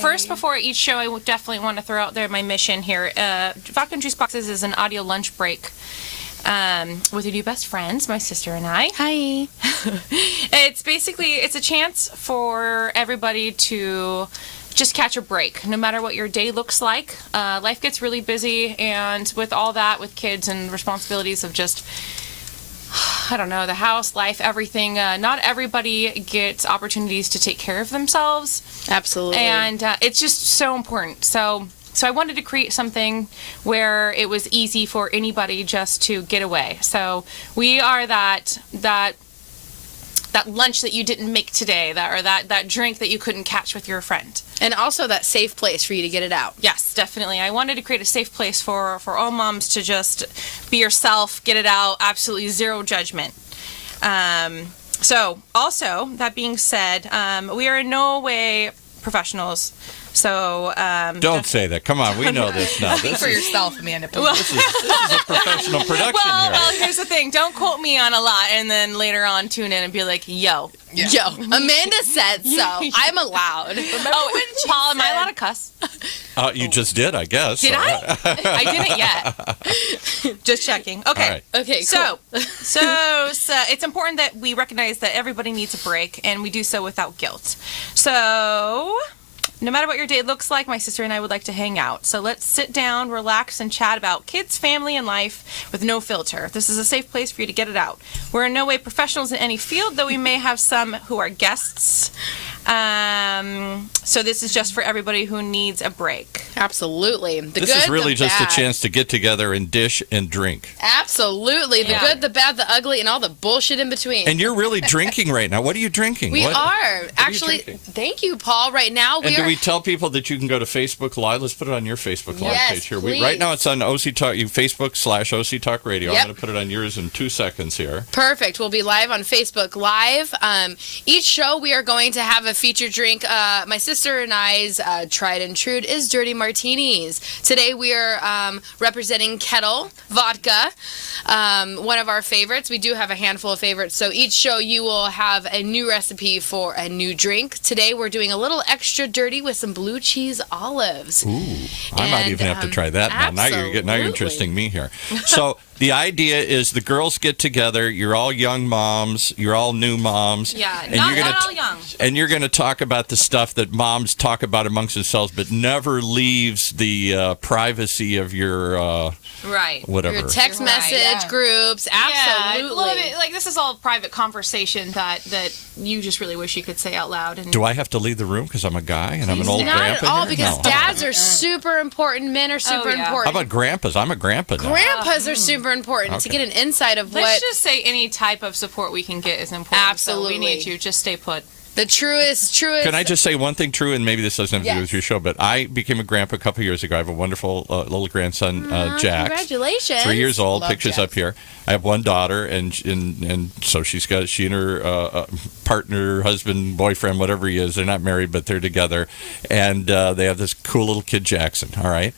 First, before each show, I would definitely want to throw out there my mission here. Vodka and Juice Boxes is an audio lunch break with your new best friends, my sister and I. Hi. It's a chance for everybody to just catch a break, no matter what your day looks like. Life gets really busy, and with all that, with kids and responsibilities of just, I don't know, the house, life, everything, not everybody gets opportunities to take care of themselves. Absolutely. And it's just so important. So I wanted to create something where it was easy for anybody just to get away. So we are that lunch that you didn't make today, that drink that you couldn't catch with your friend. And also that safe place for you to get it out. Yes, definitely. I wanted to create a safe place for all moms to just be yourself, get it out, absolutely zero judgment. So, also, that being said, we are in no way professionals. So, don't say that. Come on, we know this now. Speak for yourself, Amanda. This is a professional production here. Well, here's the thing. Don't quote me on a lot, and then later on tune in and be like, yo. Yeah. Yo, Amanda said so. I'm allowed. Paul, am I allowed to cuss? You just did, I guess. Did I? I didn't yet. Just checking. Okay. All right. Okay, cool. So it's important that we recognize that everybody needs a break, and we do so without guilt. So, no matter what your day looks like, my sister and I would like to hang out. So let's sit down, relax, and chat about kids, family, and life with no filter. This is a safe place for you to get it out. We're in no way professionals in any field, though we may have some who are guests. So this is just for everybody who needs a break. Absolutely. This is really just a chance to get together and dish and drink. Absolutely. The good, the bad, the ugly, and all the bullshit in between. And you're really drinking right now. What are you drinking? We what are. Actually, thank you, Paul. Right now, do we tell people that you can go to Facebook Live? Let's put it on your Facebook Live page here. Please. Right now it's on OC Talk, Facebook/OC Talk Radio. Yep. I'm going to put it on yours in 2 seconds here. Perfect. We'll be live on Facebook Live. Each show we are going to have a featured drink. My sister and I's tried and true is Dirty Martinis. Today we are representing Kettle Vodka, one of our favorites. We do have a handful of favorites, so each show you will have a new recipe for a new drink. Today we're doing a little extra dirty with some blue cheese olives. Ooh, I might even have to try that now. Now you're interesting me here. So the idea is the girls get together. You're all young moms. You're all new moms. Yeah, and not all young. And you're going to talk about the stuff that moms talk about amongst themselves, but never leaves the privacy of your whatever. Your text message groups. Absolutely. Yeah, a little bit, like this is all private conversation that you just really wish you could say out loud. And do I have to leave the room because I'm a guy and I'm an old grandpa? Not at all, here? because No. dads are super important. Men are super important. How about grandpas? I'm a grandpa now. Grandpas are super important to get an insight of Let's just say any type of support we can get is important. Absolutely. So we need you. Just stay put. The truest. Can I just say one thing, True, and maybe this doesn't have to do with your show, but I became a grandpa a couple years ago. I have a wonderful little grandson, Jack. Congratulations. 3 years old. Love Pictures Jack. up here. I have one daughter, and so she and her partner, husband, boyfriend, whatever he is, they're not married, but they're together, and they have this cool little kid, Jackson. All right.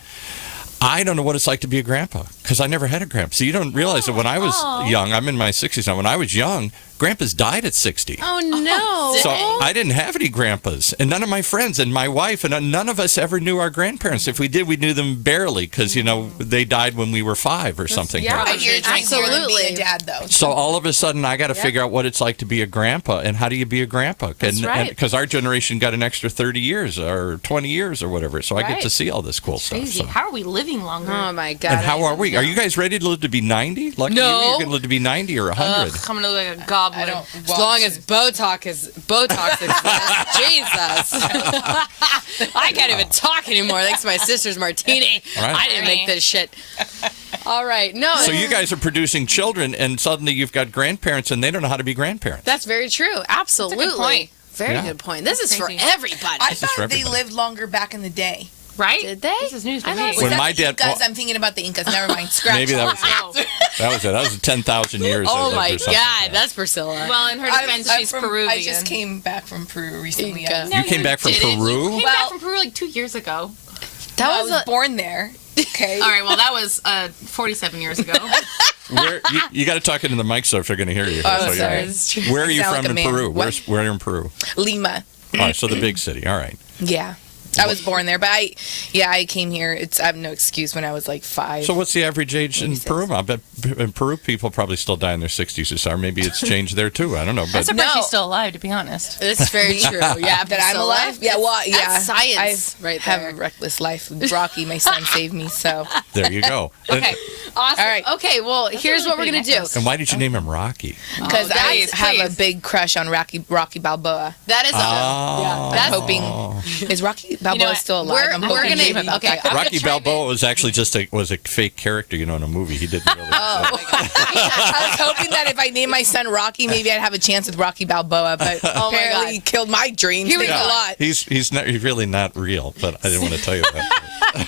I don't know what it's like to be a grandpa because I never had a grandpa. So you don't realize that when I was young, I'm in my 60s now. When I was young, grandpas died at 60. Oh, no. So I didn't have any grandpas, and none of my friends, and my wife, and none of us ever knew our grandparents. If we did, we knew them barely because, they died when we were 5 or something. Yeah, Like you're Absolutely. being a dad, though. so all of a sudden, I got to figure out what it's like to be a grandpa, and how do you be a grandpa? That's right. Because our generation got an extra 30 years or 20 years or whatever, so I get to see all this cool stuff. Crazy. So. How are we living longer? Oh, my God. And how are we? Are you guys ready to live to be 90? Lucky you, you're going to live to be 90 or 100. I'm gonna look like a goblin. As long as Botox exists. Jesus. I can't even talk anymore thanks to my sister's martini. Right. I didn't make this shit. All right. No. So you guys are producing children, and suddenly you've got grandparents, and they don't know how to be grandparents. That's very true. Absolutely. That's a good point. Very good point. This is for crazy. everybody. I This is for thought they everybody. lived longer back in the day. Right? Did they? This is news for I me. thought- Was When that my the dad- Incas? well- I'm thinking about the Incas. Never mind. Scratch. Maybe that was it. That was it. That was 10,000 years. they Oh, lived my or something. God. That's Priscilla. Well, in her defense, she's Peruvian. I just came back from Peru recently. Inca. No, You came back from didn't. Peru? You came back from Peru like 2 years ago. I was born there. Okay. All right, well, that was 47 years ago. You got to talk into the mic so if they're going to hear you. Oh, So sorry. Where are you Sound from like a in man. Peru? What? Where are you in Peru? Lima. All right, so the big city. All right. Yeah. I was born there, but I came here. I have no excuse when I was like 5. So what's the average age in Peru? I bet in Peru people probably still die in their 60s or so. Or maybe it's changed there too. I don't know. I'm But surprised No. she's still alive, to be honest. It's very true. Yeah, that I'm alive? Yeah, well, yeah. That's science I right have there. a reckless life. Rocky, my son, saved me, so. there you go. Okay, awesome. All right. Okay, well, here's what we're going to do. And why did you name him Rocky? Because I please, have please. a big crush on Rocky Balboa. That is Oh. that's I'm hoping. Is Rocky Balboa what? still alive? I'm we're hoping gonna maybe. okay. I'm Rocky gonna chime Balboa in. was actually just a fake character, in a movie. He didn't really. I was hoping that if I named my son Rocky, maybe I'd have a chance with Rocky Balboa, but Oh my apparently God. he killed my dreams. Here we Thanks go. a lot. He's really not real, but I didn't want to tell you that.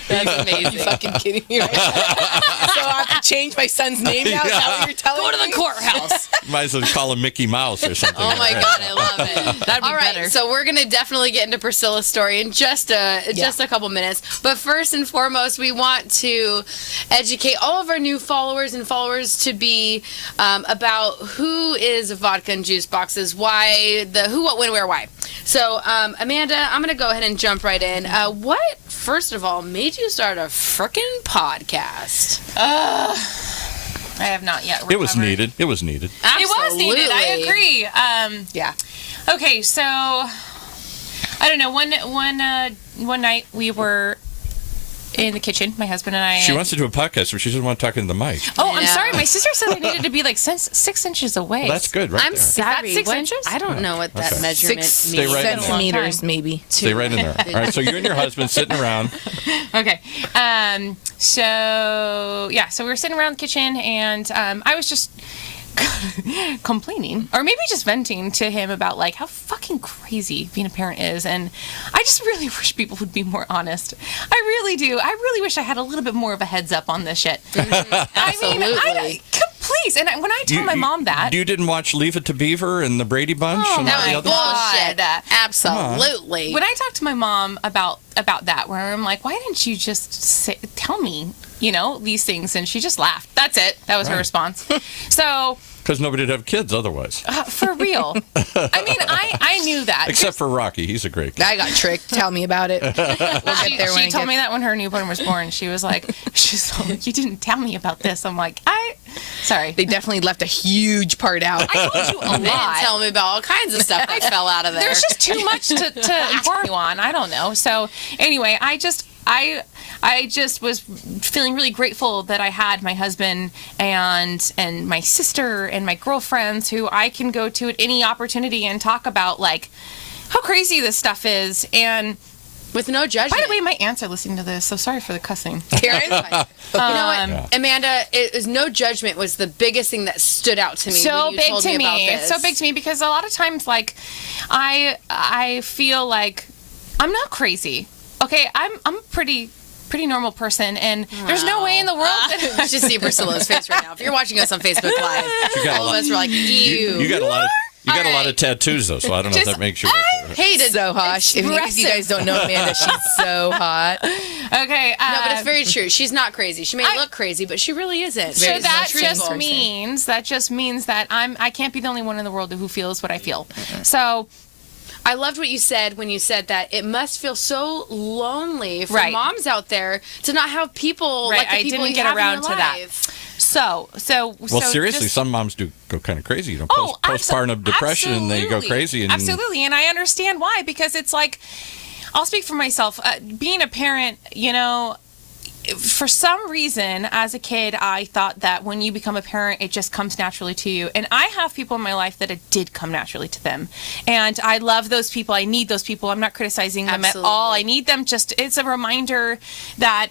That's You amazing. fucking kidding me right now? So I have to change my son's name now? Is that what you're telling Go to me? the courthouse. Might as well call him Mickey Mouse or something. Oh my Right. God, I love it. That'd be All right, better. so we're gonna definitely get into Priscilla's story in just a couple minutes. But first and foremost, we want to educate all of our new followers and followers to be about who is Vodka and Juice Boxes, why the who, what, when, where, why. So Amanda, I'm gonna go ahead and jump right in. What, first of all, made you start a frickin' podcast? I have not yet recovered. It was needed. It was needed. It was needed. I Absolutely. agree. Yeah. Okay, so I don't know. One night we were in the kitchen, my husband and I. She wants to do a podcast, but she doesn't want to talk into the mic. Oh, I I'm know. sorry. My sister said I needed to be like 6 inches away. Well, that's good, right I'm there. sorry. 6 what? inches? I don't know what that Okay. measurement 6 means. Stay right in there. centimeters, maybe. Stay right in there. All right, so you and your husband sitting around. Okay. So we were sitting around the kitchen, and I was just complaining, or maybe just venting to him about like how fucking crazy being a parent is, and I just really wish people would be more honest. I really do. I really wish I had a little bit more of a heads up on this shit. I mean, Absolutely. please. And when I told my mom that, You didn't watch Leave It to Beaver and the Brady Bunch Oh, and my all the No, other bullshit. God. Absolutely. when I talked to my mom about that, where I'm like, why didn't you just tell me, these things? And she just laughed. That's it. That was her Right. response. So, Because nobody'd have kids otherwise. for real. I mean, I knew that. Except for Rocky. He's a great kid. I got tricked. Tell me about it. We'll get there when She it told gets- me that when her newborn was born. She was like, you didn't tell me about this. I'm like, sorry. They definitely left a huge part out. I told you a They didn't lot. tell me about all kinds of stuff that fell out of there. There's just too much to inform you on. I don't know. So anyway, I just was feeling really grateful that I had my husband and my sister and my girlfriends who I can go to at any opportunity and talk about like how crazy this stuff is. And with no judgment. by the way, my aunts are listening to this, so sorry for the cussing. Karen? You know what, Yeah. Amanda? It was no judgment was the biggest thing that stood out to me. So when you big told to me. me. About It's this. so big to me because a lot of times, like, I feel like I'm not crazy. Okay, I'm a pretty normal person, and there's no way in the world that You should see Priscilla's face right now. If you're watching us on Facebook Live, You got a all of lot, us were like, "Ew." you got a lot of you got a lot Alright. of tattoos though, so I don't know if that makes you. hated. So hot. If you guys don't know Amanda, she's so hot. okay. No, but it's very true. She's not crazy. She may I- look crazy, but she really isn't. so Very that truthful. just means that I can't be the only one in the world who feels what I feel. So I loved what you said when you said that it must feel so lonely for Right. moms out there to not have people Right, like the I people didn't you get have in around your to that. life. Well, seriously, just- some moms do go kind of crazy. Oh, Postpartum depression, and they go absolutely. crazy. And Absolutely, and I understand why, because it's like, I'll speak for myself. Being a parent, for some reason, as a kid, I thought that when you become a parent, it just comes naturally to you. And I have people in my life that it did come naturally to them. And I love those people. I need those people. I'm not criticizing them at all. Absolutely. I need them. It's a reminder that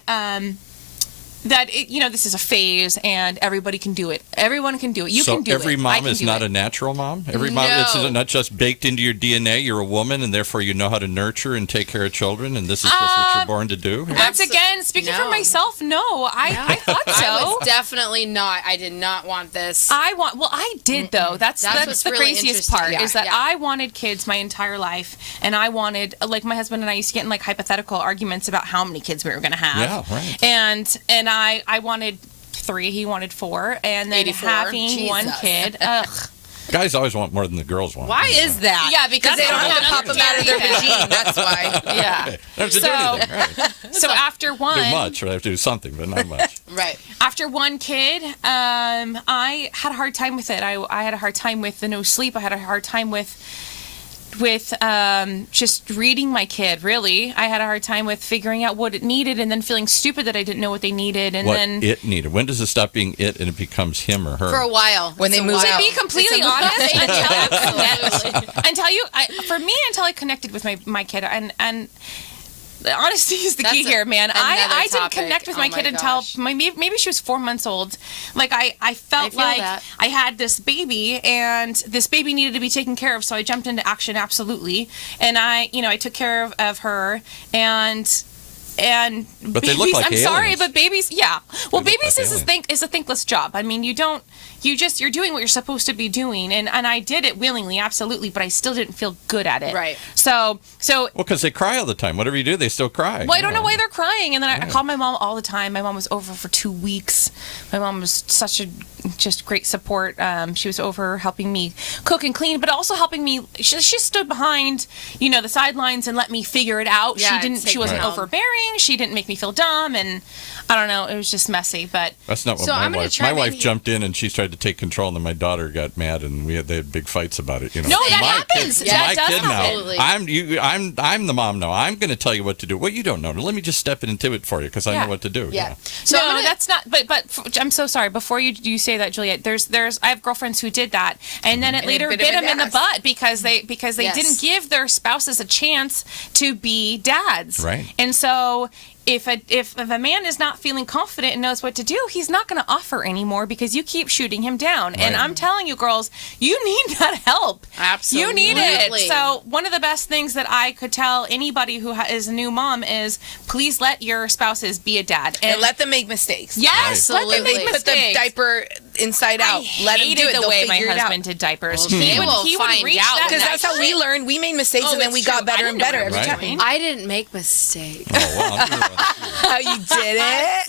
this is a phase and everybody can do it. Everyone can do it. You so can do it. every I mom can is do not it. a natural mom. Every mom, it's No. not just baked into your DNA. You're a woman, and therefore you know how to nurture and take care of children, and this is just what you're born to do. Once again, speaking for No. myself, no, I thought so. I was definitely not. I did not want this. I did though. That's what's the really craziest interesting. part Yeah. is that Yeah. I wanted kids my entire life, and I wanted, like, my husband and I used to get in like hypothetical arguments about how many kids we were going to have. Yeah, right. And I wanted 3, he wanted 4, and then 84. having one Jesus. kid. Ugh. Guys always want more than the girls want. Why is that? Yeah, because they don't have to pop them out of their vagine. That's why. Yeah. Okay. That's a So- dirty thing, right? So after one, Do much, or I have to do something, but not much. Right. after one kid, I had a hard time with it. I had a hard time with the no sleep. I had a hard time with just reading my kid. Really, I had a hard time with figuring out what it needed, and then feeling stupid that I didn't know what they needed. And What then, it needed. When does it stop being it and it becomes him or her? For a while. When they It's a move while. out. to be completely It's a- honest, Absolutely. for me, until I connected with my kid, and the honesty is the key That's here, man. I another didn't topic. connect with Oh my my kid until gosh. maybe she was 4 months old. Like I felt I feel like that. I had this baby, and this baby needed to be taken care of, so I jumped into action absolutely, and I took care of her, and But they look babies, like I'm sorry, aliens. but babies, yeah. Well, They look babies like is a thankless job. I mean, you're doing what you're supposed to be doing, and I did it willingly, absolutely, but I still didn't feel good at it. Right. So Well, because they cry all the time. Whatever you do, they still cry. well, I don't know why they're crying. And then I called my mom all the time. My mom was over for 2 weeks. My mom was such a just great support. She was over helping me cook and clean, but also helping me. She stood behind, the sidelines and let me figure it out. Yeah, She wasn't Right. overbearing. She didn't make me feel dumb, and I don't know. It was just messy, but. That's not what So my I'm gonna wife. chime My in wife here. jumped in and she tried to take control, and then my daughter got mad, and they had big fights about it. No, that my happens. Kid, That my does kid happen. now. I'm the mom now. I'm going to tell you what to do. Well, you don't know. Let me just step in and do it for you because I Yeah. know what to do. Yeah. So I'm gonna- that's not. But I'm so sorry. Before you say that, Juliet, there's I have girlfriends who did that, and then it later bit bit them them in the ass. butt because they Yes. didn't give their spouses a chance to be dads. Right. And so. If a man is not feeling confident and knows what to do, he's not going to offer anymore because you keep shooting him down. And Right. I'm telling you, girls, you need that help. You need Absolutely. it. So one of the best things that I could tell anybody who is a new mom is please let your spouses be a dad And let them make mistakes. Yes, let them Absolutely. make Put the mistakes. diaper inside out. I Let them do hated it. the They'll way my figure it out. husband did diapers. Well, they will he would find reach out that Because when that's how we learned. We made mistakes Oh, and then it's we true. got better I and didn't better know every Right. time. I didn't make mistakes. Oh, well, I'm doing You did it.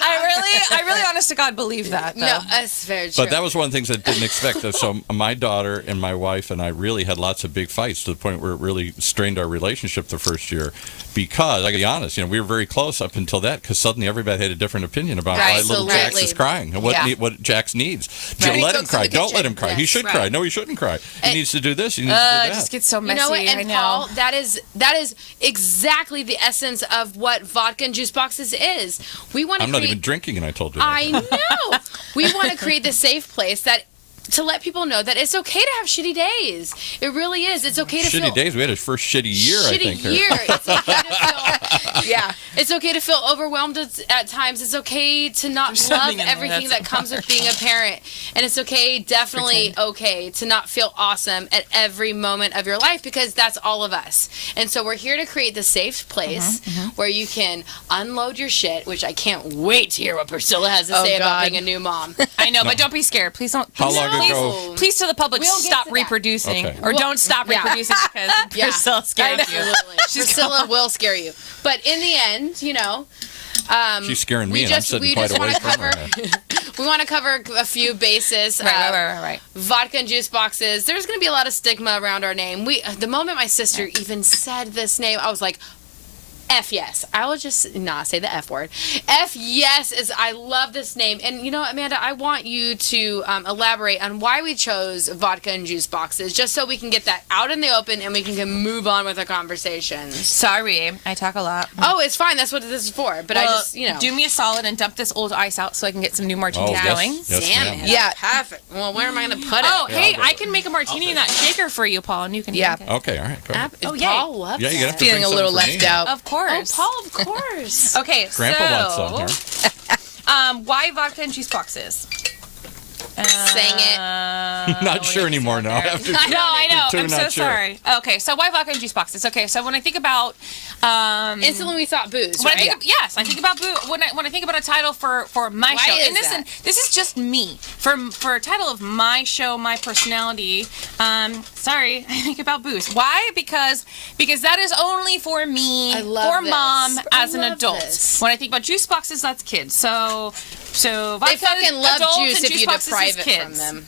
I really, honest to God, believe that. Though. No, that's very true. But that was one of the things I didn't expect. So my daughter and my wife and I really had lots of big fights to the point where it really strained our relationship the first year. Because I gotta be honest, we were very close up until that. Because suddenly everybody had a different opinion about why little Jax Absolutely. is crying and what Jax needs. Right. Let him Cooks in cry. the Don't let kitchen. him cry. He Yes, should right. cry. No, he shouldn't cry. He And- needs to do this. He needs to It do that. just gets so You messy. know what? And I know. Paul, that is exactly the essence of what vodka and juice boxes is. We want to I'm not even drinking, and I told you. I know. We want to create the safe place to let people know that it's okay to have shitty days. It really is. It's okay to feel Shitty days. We had his first shitty year, I think. here. It's okay to feel. Yeah. It's okay to feel overwhelmed at times. It's okay to not There's love something in there everything that's that comes with being a parent. And it's okay, definitely okay, to not feel awesome at every moment of your life because that's all of us. And so we're here to create the safe place where you can unload your shit, which I can't wait to hear what Priscilla has to Oh, say about God. being a new mom. I know, but don't be scared. Please don't. How long please, ago? Please tell the public We'll get stop to that. reproducing Okay. or Well, don't stop yeah. reproducing because Yeah. Priscilla's scared of you. Absolutely. Priscilla will scare you. But in the end, She's scaring me, we and I'm just- sitting we quite just away wanna from her. we want to cover a few bases. Right. Vodka and juice boxes. There's going to be a lot of stigma around our name. The moment my sister even said this name, I was like, F yes. I will just not say the F word. F yes is I love this name. And Amanda, I want you to elaborate on why we chose vodka and juice boxes, just so we can get that out in the open and we can move on with our conversations. Sorry, I talk a lot. Oh, it's fine. That's what this is for. But I Well, just, do me a solid and dump this old ice out so I can get some new martinis Oh, yes. going. Yes, Damn ma'am. it. Yeah. Perfect. Well, where am I going to put it? Oh, Yeah, hey, I'll go I with can make a martini in that shaker for you, Paul, and you can Yeah. drink it. Okay, all right. Go ahead. Oh, yay. Paul loves Yeah, you that. have to Feeling bring a little something for left me. out. Of Oh, course. Paul, of course. Okay, Grandpa so wants some here. why vodka and juice boxes? Sing it. Not sure anymore now. After No, I know. Too I'm so not sure. sorry. Okay, so why vodka and juice boxes? Okay, so when I think about Instantly we thought booze, when right? I think about when I think about a title for my Why show, is and listen, that? this is just me for a title of my show, my personality. Sorry, I think about booze. Why? Because that is only for me, I love for this. mom I as an love adult. this. When I think about juice boxes, that's kids. So They vodka, fucking love adults, juice and if you boxes is deprive it kids. from them.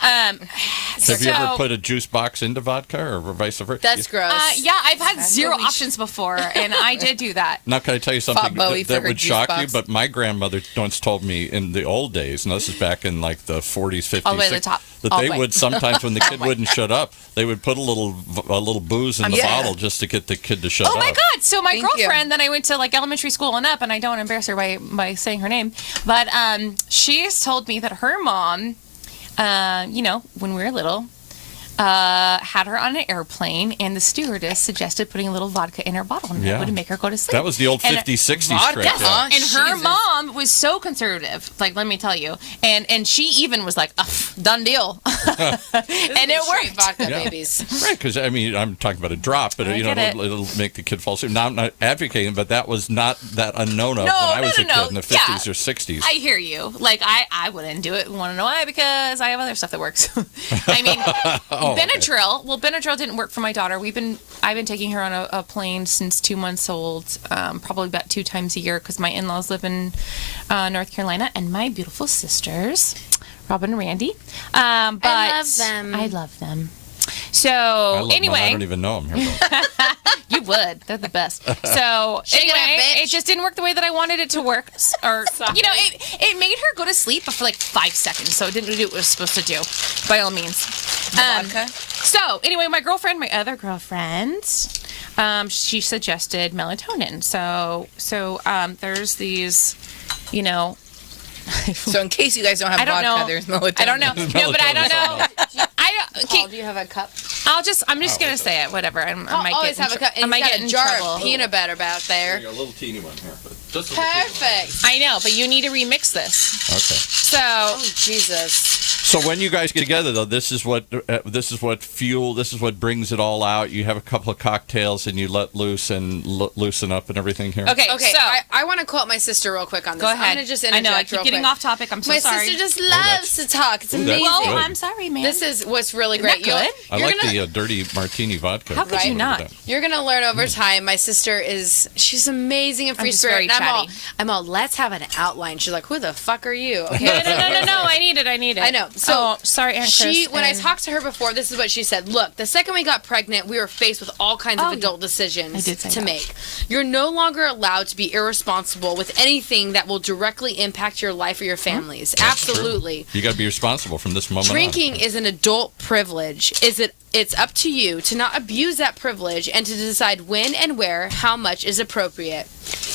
Have you ever put a juice box into vodka or vice versa? That's gross. Yeah, I've had zero options before, and I did do that. Now, can I tell you something Bowie that for her would juice shock you? box. But my grandmother once told me in the old days, and this is back in like the 40s, 50s, All the way to the 60s, top. that All they the way. would sometimes when the kid wouldn't shut up, they would put a little booze in the Yeah. bottle just to get the kid to shut up. Oh my God! So my Thank you. girlfriend that I went to like elementary school and up, and I don't embarrass her by saying her name, but she's told me that her mom, when we were little, had her on an airplane, and the stewardess suggested putting a little vodka in her bottle, and that would make her go to sleep. That was the old And 50s, 60s vodka, trick. huh? And her Jesus. mom was so conservative, like, let me tell you. And she even was like, done deal. And it worked. Vodka Yeah. babies. Right, because I mean, I'm talking about a drop, but I get it. it'll make the kid fall asleep. Now, I'm not advocating, but that was not that unknown of when I was a kid in the 50s or 60s. I hear you. Like, I wouldn't do it. Want to know why? Because I have other stuff that works. I mean, Benadryl. Well, Benadryl didn't work for my daughter. I've been taking her on a plane since 2 months old, probably about 2 times a year, because my in-laws live in North Carolina, and my beautiful sisters, Robin and Randy. But I love them. I love them. So I love anyway, mine. I don't even know them. Here, you would. They're the best. So Shake it up, anyway, bitch. it just didn't work the way that I wanted it to work. Or it made her go to sleep for like 5 seconds, so it didn't do what it was supposed to do. By all means. Vodka? So anyway, my other girlfriend, she suggested melatonin. So there's these, So in case you guys don't have I don't vodka, know. there's melatonin. I don't know. No, but I don't know. Paul, do you have a cup? I'm just gonna say it. Whatever. I might Always get have a cup. I And might he's get got in a jar trouble. of peanut butter out there. a little teeny one here. But just Perfect. I know, but you need to remix this. Okay. So Oh, Jesus. So when you guys get together, though, this is what brings it all out. You have a couple of cocktails and you let loose and loosen up and everything here. okay, Okay, so I want to quote my sister real quick on this. go ahead. I'm going to just I interject know I keep real getting quick. off topic. I'm so My sorry. sister just loves to talk. It's Ooh, that's amazing. Well, good. I'm sorry, man. This is what's really Isn't that great. good? I You're like gonna, the dirty martini vodka. How could you not? You're gonna learn over time. My sister she's amazing and free just spirit. very And chatty. I'm all, let's have an outline. She's like, who the fuck are you? Okay. No. I need it. I know. So sorry, Aunt Chris. When I talked to her before, this is what she said. Look, the second we got pregnant, we were faced with all kinds of Oh, yeah. adult decisions I did say to that. make. You're no longer allowed to be irresponsible with anything that will directly impact your life or your family's. Absolutely. You got to be responsible from this moment Drinking on. is an adult privilege. It's up to you to not abuse that privilege and to decide when and where how much is appropriate.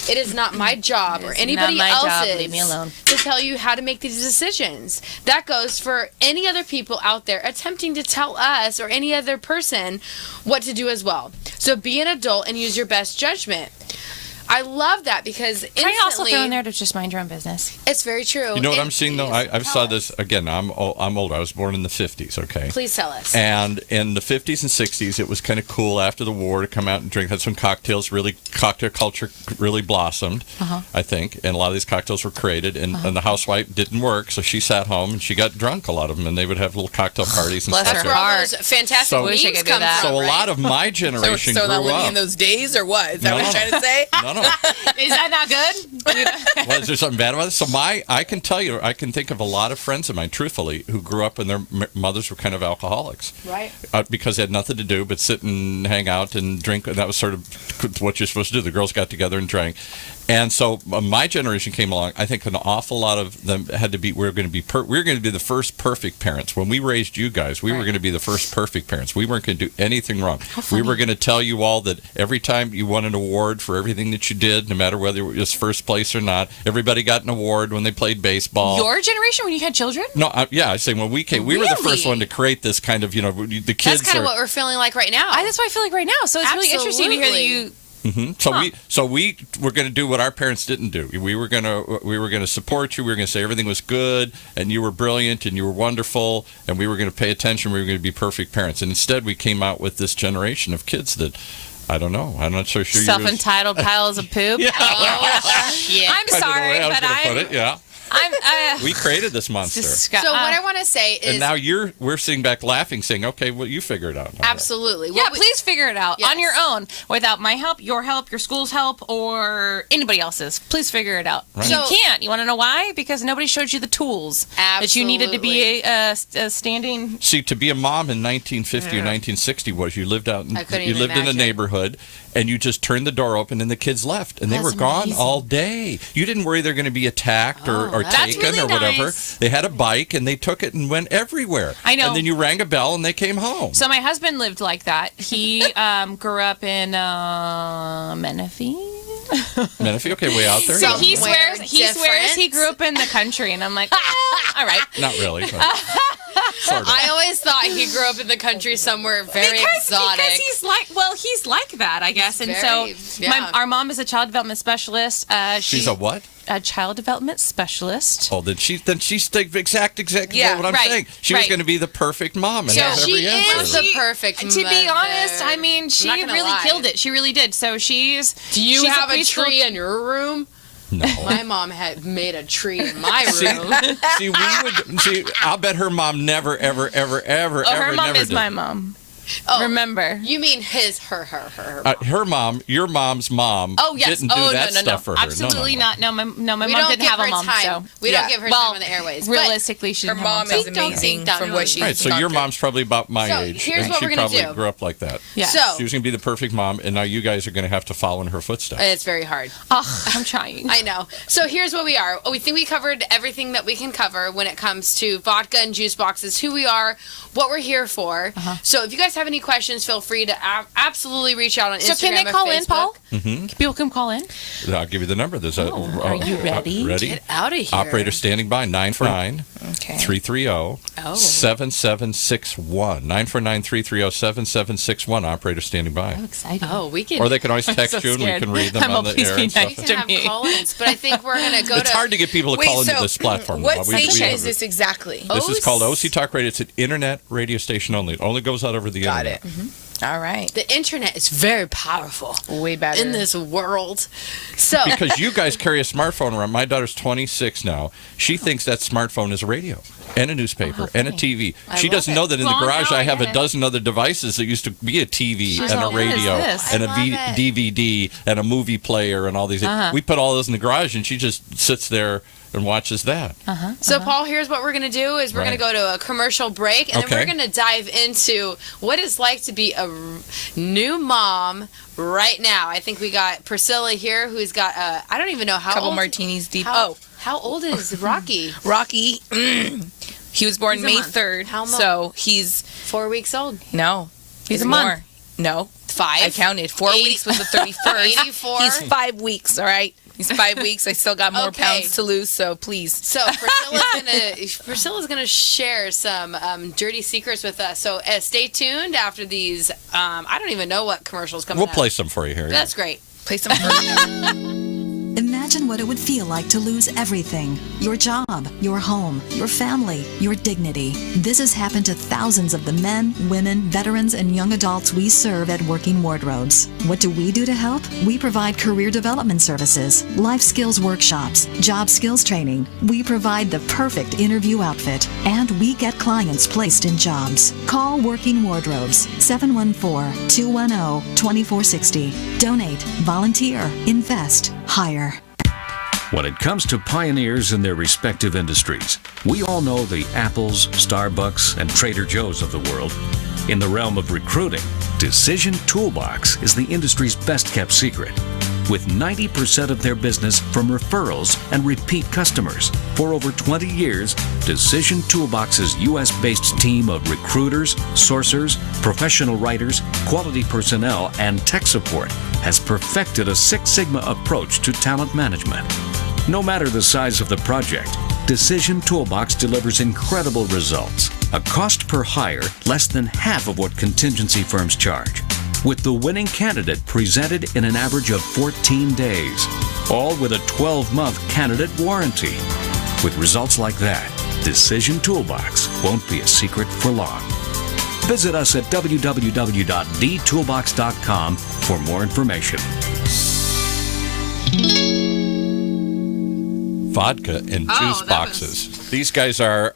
It is not my job or is anybody not my job. else's Leave me alone. to tell you how to make these decisions. That goes for any other people out there attempting to tell us or any other person what to do as well. So be an adult and use your best judgment. I love that because Can I also instantly, throw in there to just mind your own business? it's very true. You know what And I'm seeing though? please I've tell saw us. this again. I'm older. I was born in the 50s. Okay. Please tell us. And in the 50s and 60s, it was kind of cool after the war to come out and drink. That's when cocktail culture really blossomed, I think. And a lot of these cocktails were created. And the housewife didn't work, so she sat home and she got drunk, a lot of them. And they would have little cocktail parties and Bless stuff. her That's where all heart. those fantastic So- memes Wish I could do come that. from, So a right? lot of my So, generation so not grew living up. in those days, or what? Is that what No. you're trying to say? No. Is that not good? Well, is there something bad about it? So I can tell you, I can think of a lot of friends of mine, truthfully, who grew up and their mothers were kind of alcoholics. Right. Because they had nothing to do but sit and hang out and drink. And that was sort of what you're supposed to do. The girls got together and drank. And so my generation came along. I think an awful lot of them had to be. We were going to be the first perfect parents. When we raised you guys, we were going to be the first perfect parents. We weren't going to do anything wrong. We were going to tell you all that every time you won an award for everything that you did, no matter whether it was first place or not, everybody got an award when they played baseball. Your generation when you had children? No, I say when we came, we were the first Really? one to create this kind of, the kids. That's kind are, of what we're feeling like right now. That's what I feel like right now. So it's really interesting to hear that Absolutely. you. So we were going to do what our parents didn't do. We were going to support you. We were going to say everything was good and you were brilliant and you were wonderful and we were going to pay attention. We were going to be perfect parents. And instead, we came out with this generation of kids that I don't know. I'm not so sure. Self-entitled piles of poop. Yeah. I'm Kind of the sorry, way I was but gonna put it. Yeah. We created this monster. So what I want to say is, And now we're sitting back laughing, saying, "Okay, well, you figure it out." absolutely. Yeah, please figure it out Yes. on your own without my help, your school's help, or anybody else's. Please figure it out. Right. You So- can't. You want to know why? Because nobody showed you the tools that you needed to be a standing. See, to be a mom in 1950 or 1960 was you lived out, I couldn't you even lived in a imagine. neighborhood, and you just turned the door open, and the kids left, and they That's were gone amazing. all day. You didn't worry they're going to be attacked or that's taken really or whatever. nice. They had a bike, and they took it and went everywhere. I know. And then you rang a bell, and they came home. So my husband lived like that. He grew up in Menifee. Menifee, okay, way out there. So yeah. He Somewhere swears he different. grew up in the country, and I'm like, all right. Not really. But sort of. I always thought he grew up in the country somewhere very exotic. Because he's like that, I guess. And Very, so yeah. our mom is a child development specialist. She's a what? A child development specialist. Oh, then she's exactly Yeah, what I'm right, saying. She was right. going to be the perfect mom and So have she every is answer. the perfect To be mother. honest, I mean, she not gonna really lie. killed it. She really did. So Do you she's have a preschool- tree in your room? No. My mom had made a tree in my See, room. I'll bet her mom never, ever, ever, ever, Oh, ever, her mom never is did. my mom. Oh, Remember. you mean her. Her mom, your mom's mom, Oh yes. didn't do oh that no, stuff for her. Absolutely no. not. No, my We mom don't didn't give have a her mom. time. So We Yeah. don't give her well, time on the airways. but realistically, she Her didn't have mom a mom. is Please don't amazing think that from we what don't she's Right, so gone your through. mom's probably about my So, age, here's and what she we're gonna probably do. grew up like that. Yeah. So- She was going to be the perfect mom, and now you guys are going to have to follow in her footsteps. it's very hard. Oh, I'm trying. I know. So here's what we are. We think we covered everything that we can cover when it comes to vodka and juice boxes, who we are, what we're here for. So if you guys have any questions, feel free to absolutely reach out on So Instagram can they and call in, Facebook. Paul? Mm-hmm. People can call in. I'll give you the number. There's are you ready? Ready? Get out of here. Operator standing by, 949 Okay. 330 7761. 949 330 7761. Operator standing by. I'm excited. Oh, we can. Or they can always text so you and we scared. can read them I'm on a the please air be and nice stuff. We can have to me. call-ins, but I think we're gonna go It's to. hard to get people to call into this platform. What We station have is it. this exactly? This is called OC Talk Radio. It's an internet radio station only. It only goes out over the Got internet. it. All right. The internet is very powerful Way better. in this world. So Because you guys carry a smartphone around. My daughter's 26 now. She thinks that smartphone is a radio and a newspaper and a TV. She love doesn't it. know that in the Well, garage now I I have a get it. dozen other devices that used to be a TV She's and a like, "What is radio this?" and a I love it. DVD and a movie player and all these things. We put all those in the garage and she just sits there and watches that. So, Paul, here's what we're going to do is we're Right. going to go to a commercial break, and then we're Okay. going to dive into what it's like to be a new mom right now. I think we got Priscilla here, who's got, I don't even know how Couple old. martinis deep. How old is Rocky? Rocky. He was born He's a May month. 3rd. How much? So he's 4 weeks old. no. He's It's a month. more. No. 5. I counted. 4 80 weeks was the 31st. 84. He's 5 weeks, all right? He's 5 weeks. I still got more Okay. pounds to lose, so please. So Priscilla's gonna share some dirty secrets with us. So stay tuned after these. I don't even know what commercials coming. We'll up. play some for you here. That's great. Play some first. Imagine what it would feel like to lose everything: your job, your home, your family, your dignity. This has happened to thousands of the men, women, veterans, and young adults we serve at Working Wardrobes. What do we do to help? We provide career development services, life skills workshops, job skills training. We provide the perfect interview outfit, and we get clients placed in jobs. Call Working Wardrobes, 714-210-2460. Donate, volunteer, invest, hire. When it comes to pioneers in their respective industries, we all know the Apples, Starbucks, and Trader Joe's of the world. In the realm of recruiting, Decision Toolbox is the industry's best-kept secret, with 90% of their business from referrals and repeat customers. For over 20 years, Decision Toolbox's U.S.-based team of recruiters, sourcers, professional writers, quality personnel, and tech support has perfected a Six Sigma approach to talent management. No matter the size of the project, Decision Toolbox delivers incredible results. A cost per hire less than half of what contingency firms charge, with the winning candidate presented in an average of 14 days, all with a 12-month candidate warranty. With results like that, Decision Toolbox won't be a secret for long. Visit us at www.dtoolbox.com for more information. vodka and juice boxes. These guys are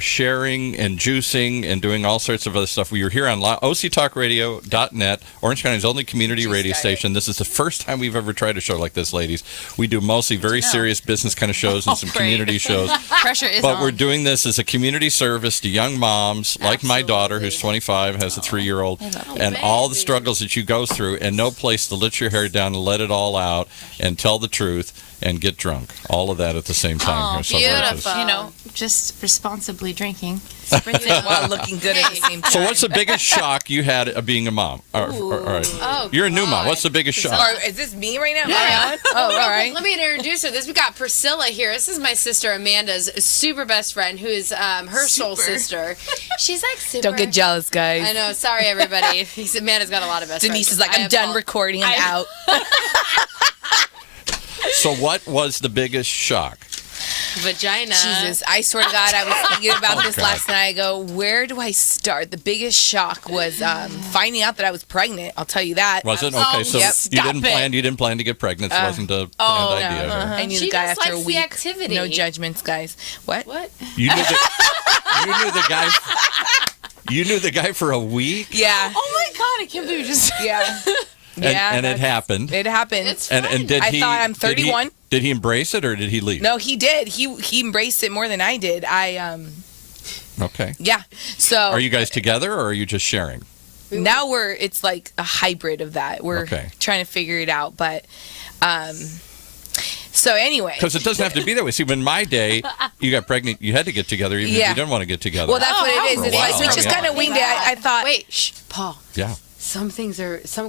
sharing and juicing and doing all sorts of other stuff. We were here on OCTalkRadio.net, Orange County's only community radio station. This is the first time we've ever tried a show like this, ladies. We do mostly very serious business kind of shows and some community shows. Pressure is But on. we're doing this as a community service to young moms, like my daughter, who's 25, has a 3-year-old, and all the struggles that you go through, and no place to let your hair down and let it all out and tell the truth and get drunk. All of that at the same time. Oh, here. beautiful. Just responsibly drinking. While looking good at the same time. So what's the biggest shock you had of being a mom? All right. Oh, You're a new mom. God. What's the biggest shock? Or is this me right now? Yeah. Am I on? Oh, all right. Let me introduce her. We got Priscilla here. This is my sister Amanda's super best friend, who is her soul sister. She's like super. Don't get jealous, guys. I know. Sorry, everybody. Amanda's got a lot of best Denise friends. is like, I'm done recording. I'm out. So what was the biggest shock? Vagina. Jesus, I swear to God, I was thinking about this God. last night. I go, where do I start? The biggest shock was finding out that I was pregnant. I'll tell you that. Was it? Okay, so yep. you didn't plan to get pregnant. It wasn't a planned idea. I knew She the guy just after a likes the week. activity. No judgments, guys. What? What? You knew the guy for a week? Yeah. Oh my God, I can't believe you just. Yeah. And it happened. It happened. It's fun. And did I he thought I'm 31. Did he embrace it or did he leave? No, he did. He embraced it more than I did. Okay. Yeah. So Are you guys together or are you just sharing? now it's like a hybrid of that. We're Okay. trying to figure it out, but so anyway. Because it doesn't have to be that way. See, when my day, you got pregnant, you had to get together even if Yeah. you didn't want to get together. Well, that's what it is. for a It's like while, we just yeah. kind of winged it. I thought. Wait, shh, Paul. Yeah. Some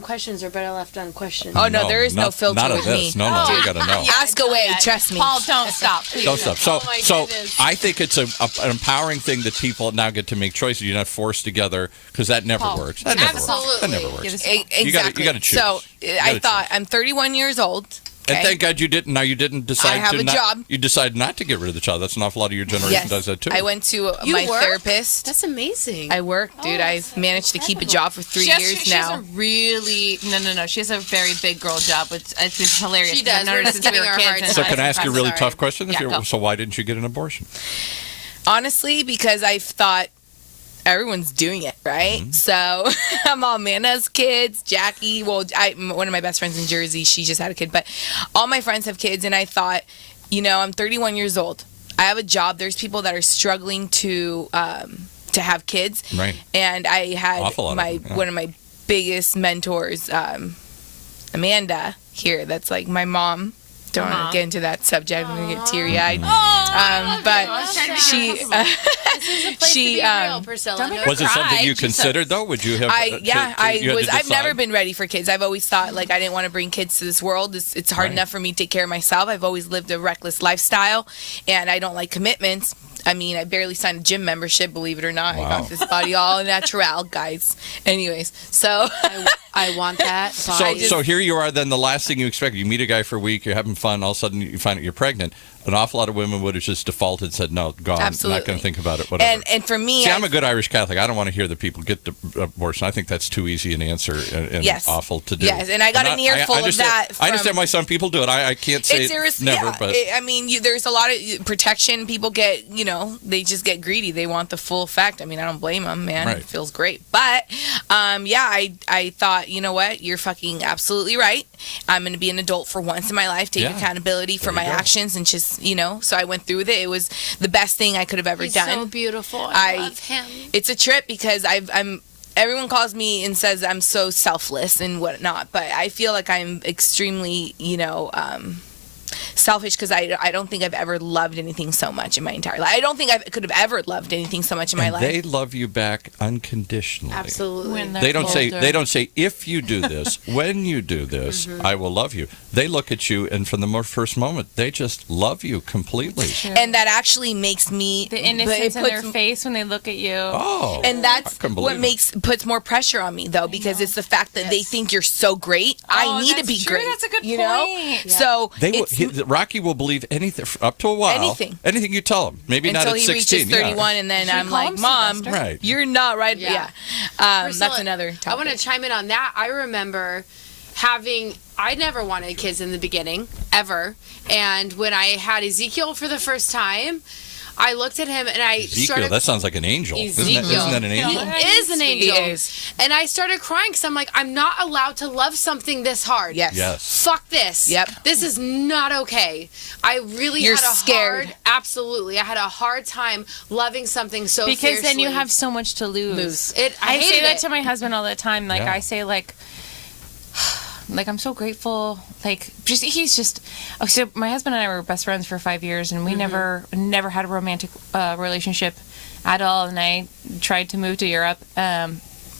questions are better left unquestioned. Oh no, there is no filter Not with of this. me. No, you got to know. Ask away. Trust me. Paul, don't stop. Please. Don't stop. So, my so goodness. I think it's an empowering thing that people now get to make choices. You're not forced together because that never works. That never works. That Absolutely. never works. Exactly. You gotta choose. So You I gotta thought choose. I'm 31 years old. And Okay. thank God you didn't. Now you didn't decide I have to a not. job. You decided not to get rid of the child. That's an awful lot of your generation Yes. does that too. I went to You my work? therapist. That's amazing. I work, dude. I've that's managed to keep a incredible. job for 3 She has, years she has now. a really no. She has a very big girl job, which it's hilarious. She 'cause I've does. We're noticed just since we giving were her a kids hard and So time. can I ask you a really Sorry. tough question? Yeah, go. So why didn't you get an abortion? Honestly, because I've thought everyone's doing it, right? Mm-hmm. So I'm all Mana's kids, Jackie. Well, one of my best friends in Jersey, she just had a kid, but all my friends have kids, and I thought, I'm 31 years old. I have a job. There's people that are struggling to have kids, Right. and I had Awful lot of them, yeah. one of my biggest mentors, Amanda here. That's like my mom. Don't want to get into that subject. I'm gonna get teary-eyed. But she, This is a place she, to be real, Priscilla. don't No make her Was it something cry, you Jesus. considered though? Would you have? you had to I've never decide? been ready for kids. I've always thought like I didn't want to bring kids to this world. It's hard Right. enough for me to take care of myself. I've always lived a reckless lifestyle, and I don't like commitments. I mean, I barely signed a gym membership, believe it or not. I Wow. got this body all natural, guys. Anyways, so I want that. So here you are. Then the last thing you expect, you meet a guy for a week, you're having fun. All of a sudden, you find out you're pregnant. An awful lot of women would have just defaulted and said, "No, gone. Absolutely. Not going to think about it." Whatever. and for me, See, I'm a good Irish Catholic. I don't want to hear that people get the abortion. I think that's too easy an answer and Yes. awful to do. Yes, and I got an earful of understand- that I understand from- why some people do it. I can't say never, but I mean, there's a lot of protection. People get, they just get greedy. They want the full effect. I mean, I don't blame them, man. Right. It feels great. But, I thought, you know what? You're fucking absolutely right. I'm going to be an adult for once in my life, take Yeah. accountability for There my you go. actions, and just, so I went through with it. It was the best thing I could have ever He's done. so beautiful. I love him. It's a trip because everyone calls me and says I'm so selfless and whatnot, but I feel like I'm extremely, selfish because I don't think I've ever loved anything so much in my entire life. I don't think I could have ever loved anything so much in my and life. they love you back unconditionally. Absolutely. When they're They don't older. say if you do this, when you do this, Mm-hmm. I will love you. They look at you and from the first moment, they just love you completely. And that actually makes me The but innocence it in their puts- face when they look at you. Oh. And that's I couldn't believe what it. puts more pressure on me though, because it's the fact that they think you're so great. I need to that's be true. great. That's a good you know? point. So Rocky will believe anything up to a while. Anything you tell him. Maybe until not at he 16. reaches 31, and then Should we I'm call like, him Mom, Sylvester? Right. you're not right. Yeah. That's Priscilla, another topic. I want to chime in on that. I remember I never wanted kids in the beginning, ever. And when I had Ezekiel for the first time, I looked at him and I Ezekiel, that sounds like an angel. Ezekiel. Isn't that an angel? He is an angel. He is. And I started crying because I'm like, I'm not allowed to love something this hard. Yes. Fuck this. Yep. This is not okay. I really You're had a scared. absolutely. I had a hard time loving something so Because fiercely. then you have so much to lose. I say hated that it. to my husband all the time. Like Yeah. I say, like I'm so grateful. Like he's just. Oh, so my husband and I were best friends for 5 years, and we never had a romantic relationship at all. And I tried to move to Europe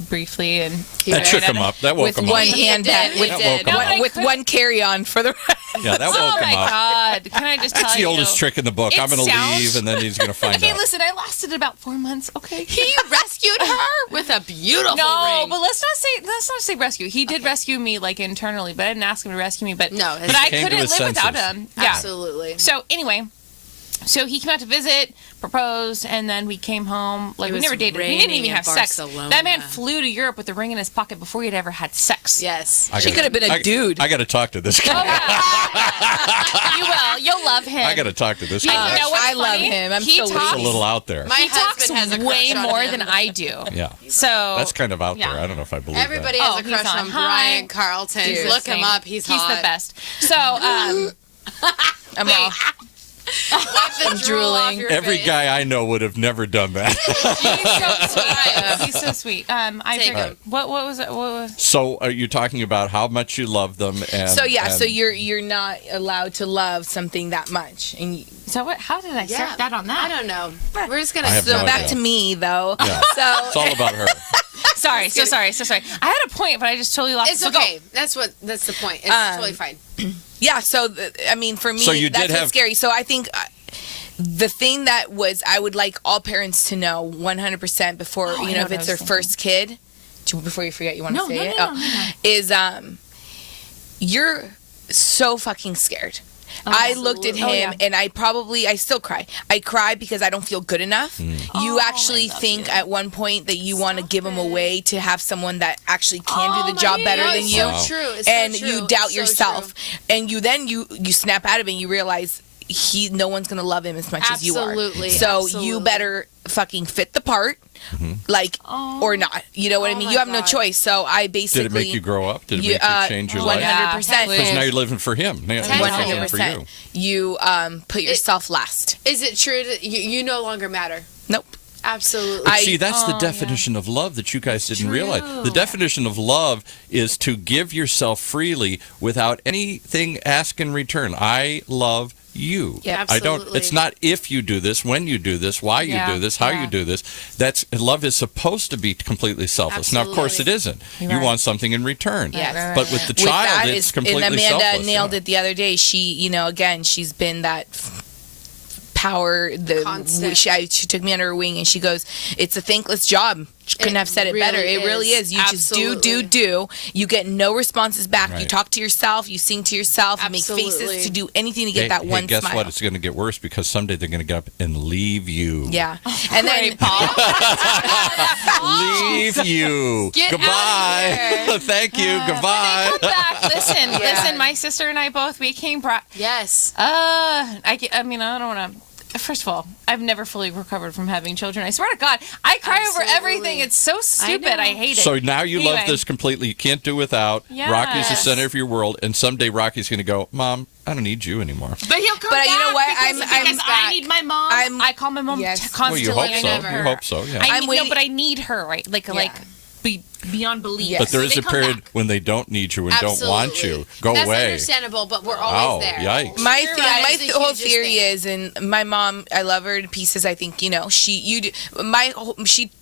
briefly, and That shook him up. That woke with him one up. hand That with, woke him up. with one carry-on for the Yeah, that oh woke my him up. God! Can I just tell That's you? the oldest trick in the book. It I'm going to sounds- leave, and then he's going to find Okay, out. listen. I lasted about 4 months. Okay. He rescued her with a beautiful No, ring. but let's not say rescue. He did rescue me like internally, but I didn't ask him to rescue me. But No, but I came to couldn't his live without senses. him. Yeah. Absolutely. So anyway, so he came out to visit, proposed, and then we came home. Like It we was never dated. We didn't raining even in have sex. Barcelona. That man flew to Europe with a ring in his pocket before he'd ever had sex. Yes. I She gotta- could have been a dude. I got to talk to this Oh, guy. yeah. You will. You'll love him. I got to talk to this You guy. know what's I love funny? him. I'm he so It's talks, a little out there. My he talks husband has a way crush on more him. than I do. Yeah. So That's kind of out yeah. there. I don't know if I believe Everybody that. has Oh, a he's crush on on high. Brian Carlton. Dude, Look him same. up. He's hot. the best. So I'm all, Wipe the I'm drool off drooling. your Every face. guy I know would have never done that. he's so sweet. He's so sweet. I Take forget him. what was it? What was? So are you talking about how much you love them? And so yeah, and so you're not allowed to love something that much, and So what? How did I Yeah. start that on that? I don't know. We're just gonna. I have so no back idea. to me though. Yeah. So It's all about her. Sorry, so sorry. I had a point, but I just totally lost. It's it. So go. okay. That's the point. It's totally fine. yeah, so I mean, for me, So you that's did what's have- scary. So I think the thing that was, I would like all parents to know 100% before, Oh, I you know know, what if I it's was their thinking. first kid. Before you forget, you want to No, say no, it? no, no, no. Is you're so fucking scared. I looked at him Absolutely. Oh, yeah. and I still cry. I cry because I don't feel good enough. You actually I love think you. at one point that you want to give him away to have someone that actually can do Oh the my job better God, than it's you. so Wow. true. It's And so you true. doubt So yourself. true. And you snap out of it and you realize no one's going to love him as much as you are. Absolutely, So absolutely. you better fucking fit the part. Like or not, you know what I Oh mean. my You have no God. choice. So I basically Did it make you grow up? Did it make you change your life? 100%. Because now you're living for him. Now you're living for you. 100%. You put yourself last. Is it true that you no longer matter? Nope. Absolutely. But see, that's the definition of love that you guys didn't realize. The definition of love is to give yourself freely without anything asked in return. I love you. Yeah, I don't. absolutely. It's not if you do this, when you do this, why you Yeah, do this, how yeah. you do this. That's love is supposed to be completely selfless. Now, of course, it isn't. You Right. want something in return. Yes. Right, But with the With child, that it's is- completely and Amanda selfless. nailed it the other day. She, you know, again, she's been that power. Constant. She took me under her wing and she goes, "It's a thankless job." She couldn't It have said it really better. It really is. is. You just do. Absolutely. You get no responses back. You Right. talk to yourself. You sing to yourself. You make faces Absolutely. to do anything to get Hey, that hey, one guess smile. what? It's going to get worse because someday they're going to get up and leave you. Yeah, and then Leave you. Get out of Goodbye. here. Thank you. Goodbye. Come back. Listen. My sister and I both became. Yes. I mean, I don't want to. First of all, I've never fully recovered from having children. I swear to God, I cry over Absolutely. everything. It's so stupid. know. I hate it. So now you love Anyway. this completely. You can't do without. Yes. Rocky's the center of your world, and someday Rocky's going to go, Mom, I don't need you anymore. But he'll come But back. you know what? Because I'm I need my mom. I call my mom Yes. Well, constantly. you hope I so. need her. You hope so, yeah. I I'm need, waiting- no, but I need her, right? Like beyond belief. Yes. But there So is they a come period back. when they don't need you and Absolutely. don't want you. Go That's away. understandable, but we're Oh, always there. yikes. My You're thing, right. my It's the whole hugest theory thing. is, and my mom, I love her to pieces. I think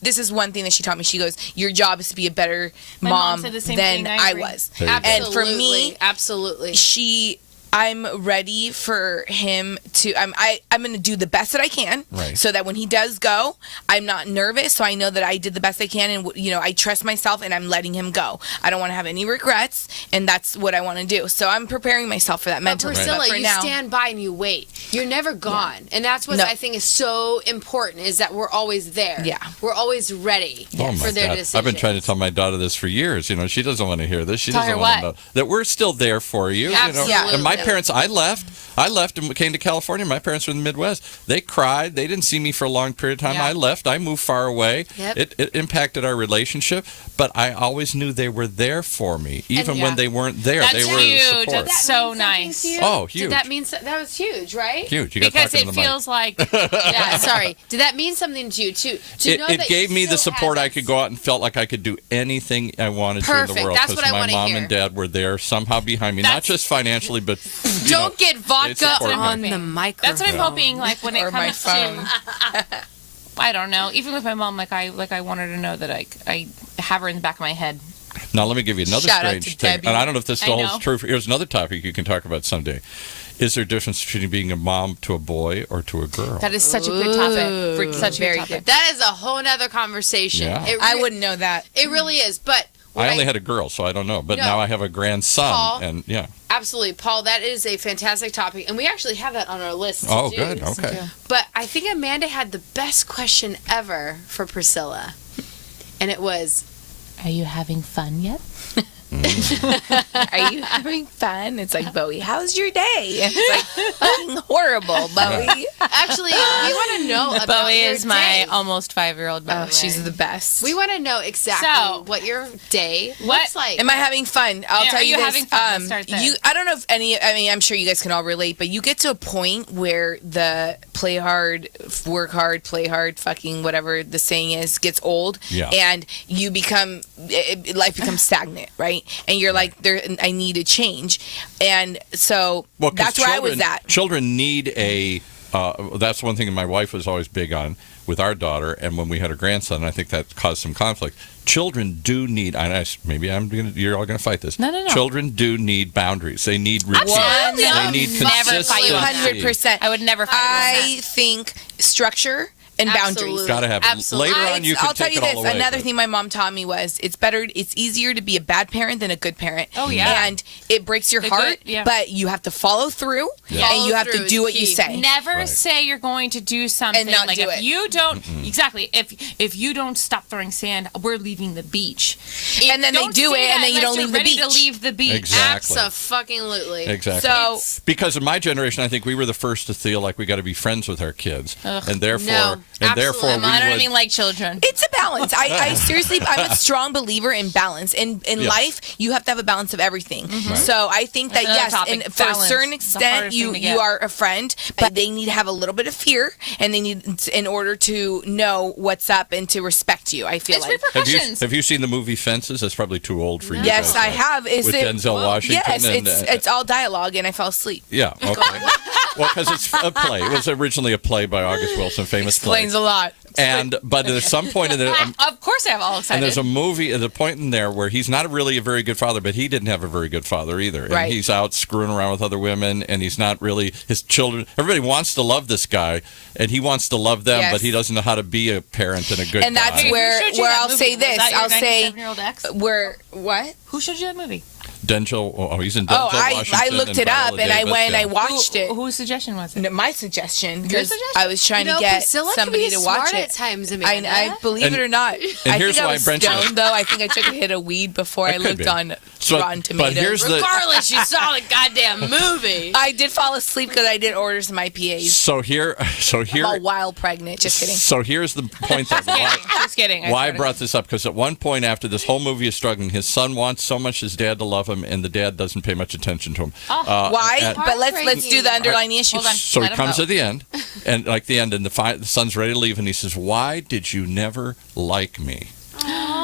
this is one thing that she taught me. She goes, "Your job is to be a better My mom mom said the same than thing. I I agree. was." There you go. And for me, Absolutely. she I'm ready for him to. I'm going to do the best that I can, Right. so that when he does go, I'm not nervous. So I know that I did the best I can, and I trust myself, and I'm letting him go. I don't want to have any regrets, and that's what I want to do. So I'm preparing myself for that mentally. Priscilla, But for you now, stand by and you wait. You're never gone. And that's what No. I think is so important, is that we're always there. Yeah. We're always ready Oh my for their God. decisions. I've been trying to tell my daughter this for years. She doesn't want to hear this. She Tell doesn't her want to what? know that we're still there for you. Absolutely. And my parents, I left and came to California. My parents were in the Midwest. They cried. They didn't see me for a long period of time. Yeah. I left. I moved far away. Yep. It impacted our relationship, but I always knew they were there for me, even when they weren't there. That's they were huge. support. That's so nice. Oh, huge. Did that mean that was huge, right? Huge. You got Because talking it to the mic. feels like Yeah, sorry. Did that mean something to you too? To know It that gave you me the still support. have I could go out and felt like I could do anything I wanted to in Perfect. the world That's what I my wanna mom hear. and dad were there somehow behind me, not That's- just financially, but Don't get vodka support me. on the microphone. that's what I'm hoping. Like when it Or my comes phone. to, I don't know. Even with my mom, I want her to know that I have her in the back of my head. Now, let me give you another Shout out strange to thing. Debbie. And I don't know if this I still know. holds true. Here's another topic you can talk about someday. Is there a difference between being a mom to a boy or to a girl? That is such a good topic. Ooh, Such a very good topic. good. That is a whole nother conversation. Yeah. It I wouldn't know that. It really is. But I only had a girl, so I don't know. But No. now I have a grandson. Paul, And yeah. absolutely, Paul, that is a fantastic topic. And we actually have that on our list. to Oh, do. good. Okay. But I think Amanda had the best question ever for Priscilla. And it was, Are you having fun yet? Are you having fun? It's like, Bowie, how's your day? It's like, fucking horrible, Bowie. actually, we want to know about Bowie your is my day. almost 5-year-old. Oh, she's the best. We want to know exactly So, what your day what- looks like. Am I having fun? I'll Yeah, tell are you you this. having fun? Let's start there. I don't know if I'm sure you guys can all relate, but you get to a point where the play hard, work hard, play hard, fucking whatever the saying is, gets old. Yeah. And you become, life becomes stagnant, right? And you're like, I need a change. And so Well, 'cause that's where I was at. Children need a. That's one thing that my wife was always big on with our daughter, and when we had a grandson, I think that caused some conflict. Children do need. You're all going to fight this. No. Children do need boundaries. They need routine. Absolutely. They need Never fight you on that. consistency. 100%. I would never fight you on I think structure and boundaries. Absolutely. Gotta have it. Absolutely. Later on, you can I'll tell take you it all this. away, Another but- thing my mom taught me was it's easier to be a bad parent than a good parent. Oh, yeah. And it breaks your The heart, good- yeah. but you have to follow through Yeah. and you have Follow to through do is what you key. say. Never Right. say you're going to do something And not like do if it. you don't exactly if you don't stop throwing sand, we're leaving the beach. And then they Don't do say it, and that then you don't unless leave you're the ready beach. to leave the beach. Exactly. Abso-fucking-lutely. Exactly. So Because in my generation, I think we were the first to feel like we got to be friends with our kids, and therefore, No, therefore, absolutely. we I don't would. even like children. it's a balance. I seriously, I'm a strong believer in balance. In Yeah. life, you have to have a balance of everything. Right. So I think that That's yes, another and topic, for a balance. certain It's the extent, hardest thing to you get. are a friend, but they need to have a little bit of fear, and they need in order to know what's up and to respect you. I feel It's like. repercussions. Have you seen the movie Fences? That's probably too old for you. Yes, guys, I right? have. Is With it Denzel Washington Yes, and, it's all dialogue, and I fell asleep. Yeah. Okay. Well, because it's a play. It was originally a play by August Wilson, famous play. a lot. But there's some point in there. Of course, I have all excited. And there's a movie, there's a point in there where he's not really a very good father, but he didn't have a very good father either. And Right. he's out screwing around with other women, and he's not really, his children, everybody wants to love this guy, and he wants to love them, Yes. but he doesn't know how to be a parent and a good And that's guy. where- Who showed you that I'll movie? say Was this, that your I'll say- 97-year-old ex? What? Who showed you that movie? Denzel, he's in Denzel Oh, I Washington looked and it up, Viola and I Davis, went and yeah. I watched it. Whose suggestion was it? No, my suggestion, because suggestion? I was trying to get Priscilla somebody can be to watch smart it. at times, Amanda. I believe it or not. I here's think I why was Brent- stoned, though. I think I took a hit of weed before That I could looked be. on So- Rotten but Tomatoes. here's the- Regardless, you saw the goddamn movie. I did fall asleep because I did order some IPAs. So here, I'm while pregnant. Just kidding. So here's the point that Just kidding. why I swear to brought this up, because at one point after this whole movie is struggling, his son wants so much his dad to love him, and the dad doesn't pay much attention to him. Why? and- But let's do the underlying issue. Hold on. So Let he him comes go. at the end, and the son's ready to leave, and he says, "Why did you never like me?"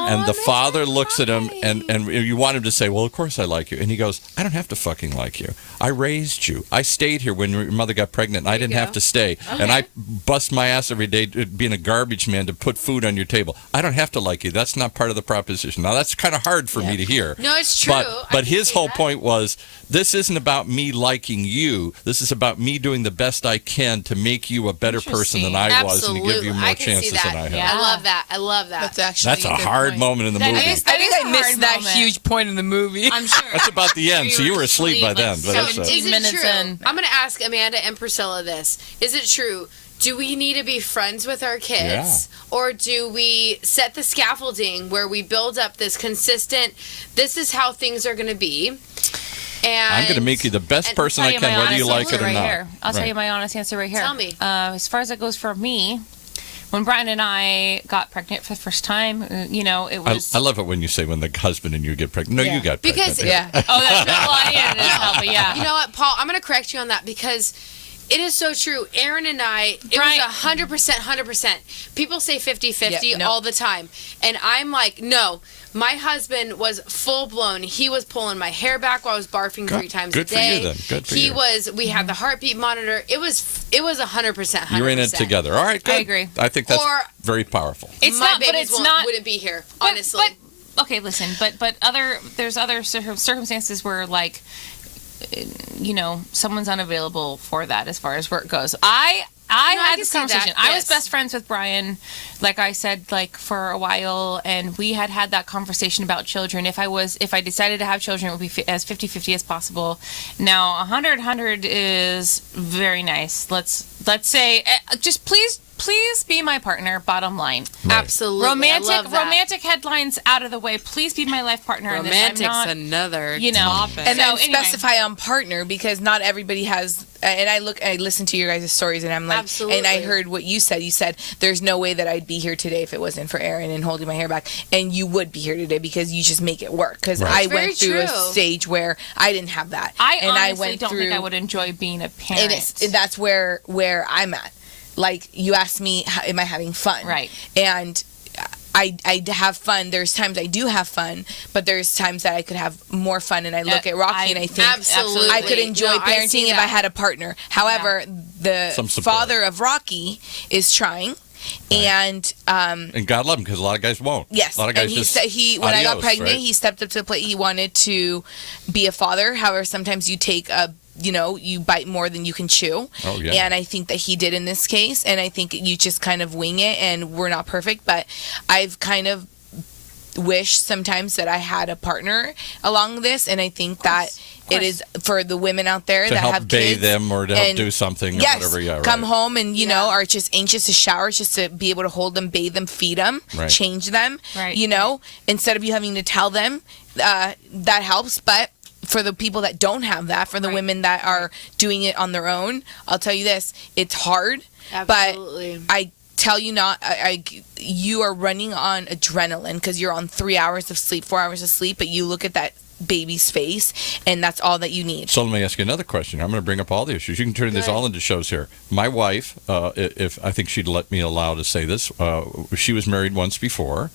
And the father looks at him, and you want him to say, well, of course I like you. And he goes, I don't have to fucking like you. I raised you. I stayed here when your mother got pregnant, and I didn't have to stay. And I bust my ass every day being a garbage man to put food on your table. I don't have to like you. That's not part of the proposition. Now, that's kind of hard for me to hear. No, it's true. But his whole point was, this isn't about me liking you. This is about me doing the best I can to make you a better person than I was and to give you more chances than I have. I love that. I love that. That's a hard moment in the movie. I think I missed that huge point in the movie. I'm sure. That's about the end, so you were asleep by then. But that's Is it minutes true? in. I'm going to ask Amanda and Priscilla this. Is it true? Do we need to be friends with our kids? Or do we set the scaffolding where we build up this consistent, this is how things are going to be? And I'm going to make you the best person I can, whether you like it or not. Here. I'll tell you my honest answer right here. Tell me. As far as it goes for me, when Brian and I got pregnant for the first time, it was... I love it when you say when the husband and you get pregnant. No, you got pregnant. Because, Oh, that's not well, yeah, it is help, but yeah. You know what, Paul? I'm going to correct you on that because it is so true. Aaron and I, it was 100%. People say 50-50 all the time. And I'm like, no. My husband was full-blown. He was pulling my hair back while I was barfing 3 times a day. Good for you, then. Good for you. We had the heartbeat monitor. It was 100%. You're in it together. All right, good. I agree. I think that's very powerful. It's my not, but babies it's not... wouldn't be here, honestly. But okay, listen, but there's other circumstances where, like, someone's unavailable for that as far as work goes. I had this conversation. I was best friends with Brian, like I said, like for a while, and we had that conversation about children. If I decided to have children, it would be as 50-50 as possible. Now, 100-100 is very nice. Let's say, just please be my partner, bottom line. Right. Absolutely. Romantic headlines out of the way. Please be my life partner. Romantic's another topic. And then specify on partner, because not everybody has. And I listen to your guys' stories, and I'm like, absolutely. And I heard what you said. You said there's no way that I'd be here today if it wasn't for Aaron and holding my hair back. And you would be here today because you just make it work. Because I went through a stage where I didn't have that. I honestly don't think I would enjoy being a parent. And that's where I'm at. Like, you asked me, am I having fun? Right. And I have fun. There's times I do have fun, but there's times that I could have more fun. And I look at Rocky and I think I could enjoy parenting if I had a partner. However, the father of Rocky is trying. Right. And God love him, because a lot of guys won't. Yes. A lot of guys when I got pregnant, he stepped up to the plate. He wanted to be a father. However, sometimes you take you bite more than you can chew. Oh, yeah. And I think that he did in this case. And I think you just kind of wing it, and we're not perfect, but I've kind of wished sometimes that I had a partner along this. And I think that it is for the women out there to that help have bathe kids them or to help do something or whatever. Yeah, come home and are just anxious to shower, just to be able to hold them, bathe them, feed them, change them. Right. Instead of you having to tell them, that helps. But for the people that don't have that, for the women that are doing it on their own, I'll tell you this: it's hard. Absolutely. But I tell you you are running on adrenaline because you're on 3 hours of sleep, 4 hours of sleep, but you look at that baby's face, and that's all that you need. So let me ask you another question. I'm going to bring up all the issues. You can turn this all into shows here. My wife, if I think she'd let me allow to say this, she was married once before,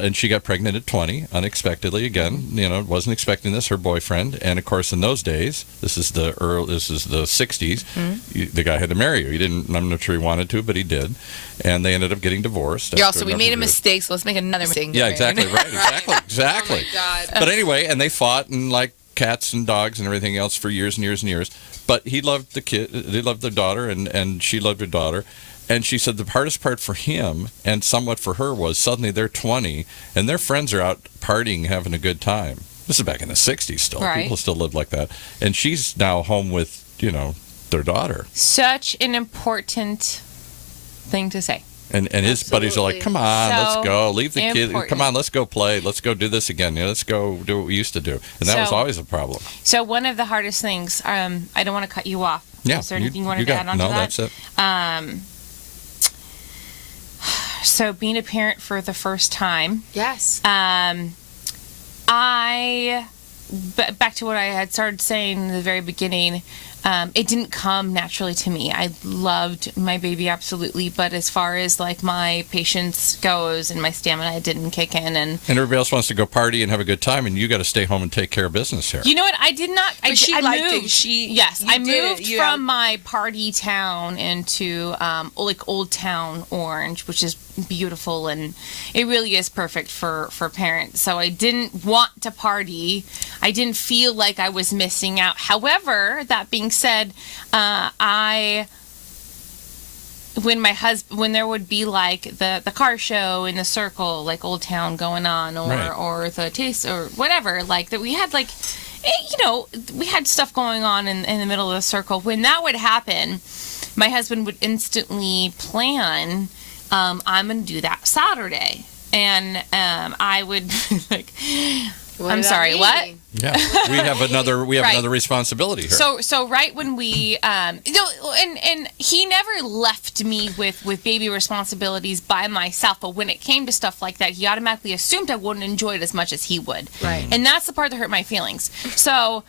and she got pregnant at 20 unexpectedly. Again, wasn't expecting this. Her boyfriend, and of course, in those days, this is the 60s. The guy had to marry her. He didn't. I'm not sure he wanted to, but he did, and they ended up getting divorced. We made a mistake, so let's make another mistake. Yeah, exactly right. Exactly. Oh my God. But anyway, and they fought and like cats and dogs and everything else for years and years and years. But he loved the kid. They loved their daughter, and she loved her daughter. And she said the hardest part for him and somewhat for her was suddenly they're 20 and their friends are out partying, having a good time. This is back in the 60s still. Right. People still lived like that. And she's now home with, their daughter. Such an important thing to say. And his buddies are like, come on, let's go. Leave the kid. Come on, let's go play. Let's go do this again. Let's go do what we used to do. And that was always a problem. So one of the hardest things, I don't want to cut you off. Yeah. Is there anything you wanted to add on to that? No, that's it. So being a parent for the first time. Yes. Back to what I had started saying in the very beginning, it didn't come naturally to me. I loved my baby absolutely, but as far as like my patience goes and my stamina, it didn't kick in. And everybody else wants to go party and have a good time, and you got to stay home and take care of business here. you know what? I did not. But she I liked moved. it. Yes, You I did moved it. You from my party town into like Old Town Orange, which is beautiful, and it really is perfect for parents. So I didn't want to party. I didn't feel like I was missing out. However, that being said, when there would be like the car show in the circle, like Old Town going on, or the taste or whatever, like that we had like, we had stuff going on in the middle of the circle. When that would happen, my husband would instantly plan, I'm going to do that Saturday. And I would like, I'm sorry, what? Yeah, we have another Right. another responsibility here. So right when we and he never left me with baby responsibilities by myself, but when it came to stuff like that, he automatically assumed I wouldn't enjoy it as much as he would. Right. And that's the part that hurt my feelings. So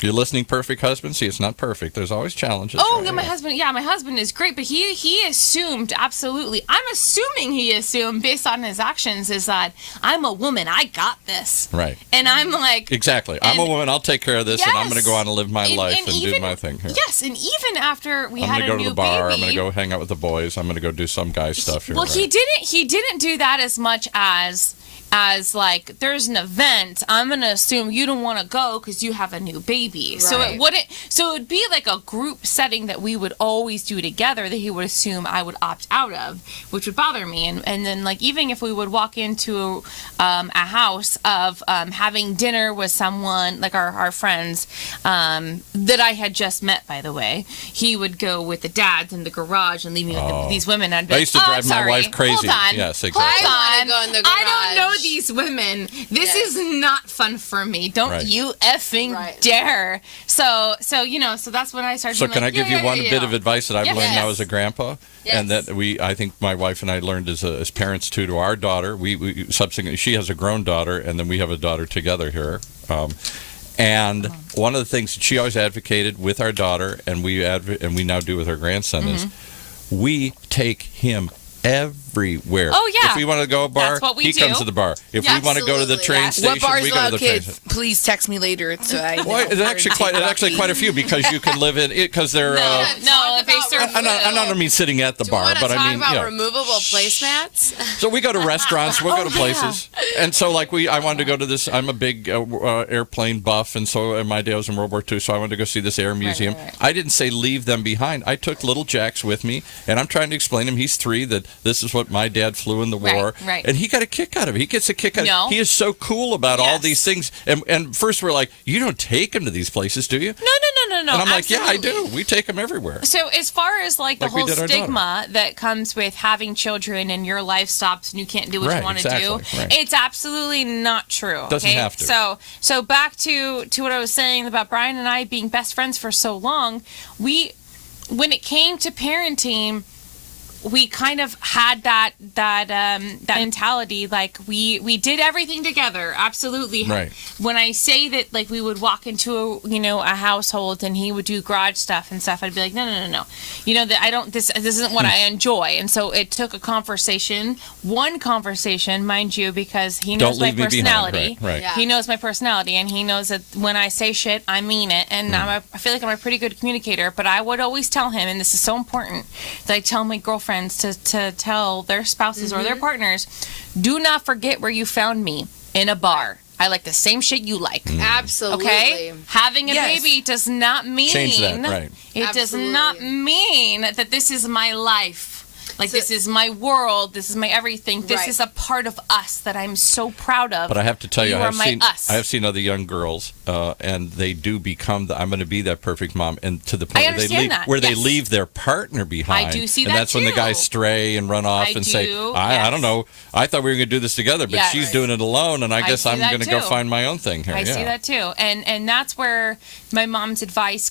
You're listening, perfect husband. See, it's not perfect. There's always challenges. oh right? yeah, my husband is great, but he assumed absolutely. I'm assuming he assumed based on his actions is that I'm a woman, I got this. Right. And I'm like Exactly. I'm a woman. I'll take care of this, and I'm going to go on and live my life and do even- my thing here. Yes, and even after we I'm had going to a go to new the bar. baby, I'm going to go hang out with the boys. I'm going to go do some guy stuff here. well, right? he didn't do that as much as like there's an event, I'm gonna assume you don't want to go because you have a new baby. So Right. it would be like a group setting that we would always do together that he would assume I would opt out of, which would bother me. And then like even if we would walk into a house of having dinner with someone like our friends that I had just met, by the way, he would go with the dads in the garage and leave me with these women. I'd be I like, used to "Oh, drive my sorry. wife crazy." Hold on. Yes, exactly. Hold I on. wanna go in the I don't know garage. these women. This Yes. is not fun for me. Don't Right. you effing Right. dare. So that's when I started So being can like, I give you one bit of advice that I've Yes. learned now as a grandpa, and Yes. that I think my wife and I learned as parents too to our daughter. We subsequently, she has a grown daughter, and then we have a daughter together here. And one of the things that she always advocated with our daughter, and we now do with our grandson, is we take him everywhere. Oh, yeah. If we want to go to a bar, That's what we he do. comes to the bar. If we want to go to the Absolutely, train yes. station, What bars we go allow to the train kids? station. Please text me later so I know. Well, it's actually quite a few because you can live in it because they're. No, Talk they about serve I don't mean sitting at the Do bar, you want to but talk I mean, about yeah. removable placemats? So we go to restaurants, we'll go to places, and so like I wanted to go to this. I'm a big airplane buff, and so in my day I was in World War II, so I wanted to go see this air museum. right. I didn't say leave them behind. I took little Jax with me, and I'm trying to explain to him. He's 3 that this is what my dad flew in the war, right. and he got a kick out of it. He gets a kick out. No. He is so cool about all Yes. these things. And first we're like, you don't take him to these places, do you? No. And I'm like, yeah, I absolutely. do. We take him everywhere. So as far as like the Like we whole did our stigma that comes with having children and your life stops and you can't do what Right, you want to exactly, do, right. it's absolutely not true. Doesn't okay? have to. So back to what I was saying about Brian and I being best friends for so long, when it came to parenting, we kind of had that mentality, like we did everything together, absolutely. Right. When I say that, like we would walk into a household and he would do garage stuff and stuff, I'd be like, no, that I don't. This isn't what I enjoy. And so it took one conversation, mind you, because he knows Don't my leave me behind. personality. Right. Yeah. He knows my personality, and he knows that when I say shit, I mean it. And I feel like I'm a pretty good communicator. But I would always tell him, and this is so important, that I tell my girlfriends to tell their spouses or their partners, do not forget where you found me, in a bar. I like the same shit you like. Absolutely. Okay? Having a Yes. baby does not mean Change that, right. It does not mean that this is my life. Like, this is my world. This is my everything. This Right. is a part of us that I'm so proud of. But I have to tell you, are my us. I have seen other young girls, and they do become I'm going to be that perfect mom, and to the point where understand that, they yes. leave their partner behind. I do see and that that's when the too. guys stray and run off I and say, do, I don't yes. know, I thought we were going to do this together, but Yes. she's doing it alone, and I guess see I'm that going to go too. find my own thing here. I yeah. see that too, and that's where my mom's advice,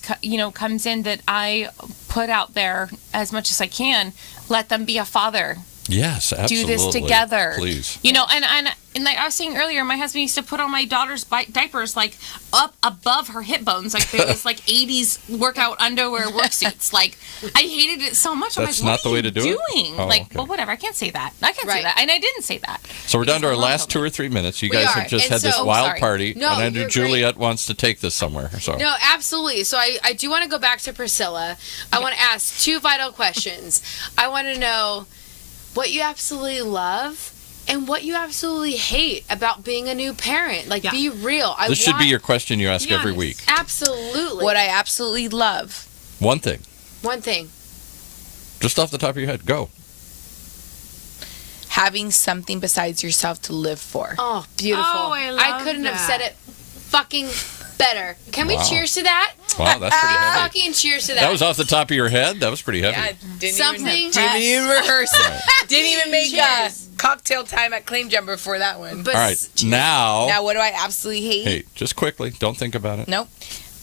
comes in, that I put out there as much as I can. Let them be a father. Yes, absolutely. Do this together. Please. You know, and like I was saying earlier, my husband used to put on my daughter's diapers like up above her hip bones, like there was like 80s workout underwear work suits. Like I hated it so much. That's I'm like, not the way to do it? doing? Oh, like, okay. well, whatever. I can't say that. I can't say that, and I didn't say that. So we're down to our Because last 2 or 3 minutes. You guys are. have just And had this so- wild sorry. party, No, and I know you're Juliet wants to take this somewhere. So No, absolutely. So I do want to go back to Priscilla. I want to ask 2 vital questions. I want to know what you absolutely love and what you absolutely hate about being a new parent. Like, be real. this should be your question you ask every Yes. week. Absolutely. What I absolutely love. One thing, One thing. just off the top of your head, go. Having something besides yourself to live for. Oh, beautiful. Oh, I love couldn't have that. said it fucking better. Can we Wow. cheers to that? Wow, that's pretty heavy. Fucking cheers to that. That was off the top of your head? That was pretty heavy. Didn't Something. Didn't even rehearse. Didn't even make a Cheers. cocktail time at Claim Jumper for that one. But All right, now, Now, what do I absolutely hate? hey, just quickly, don't think about it. Nope.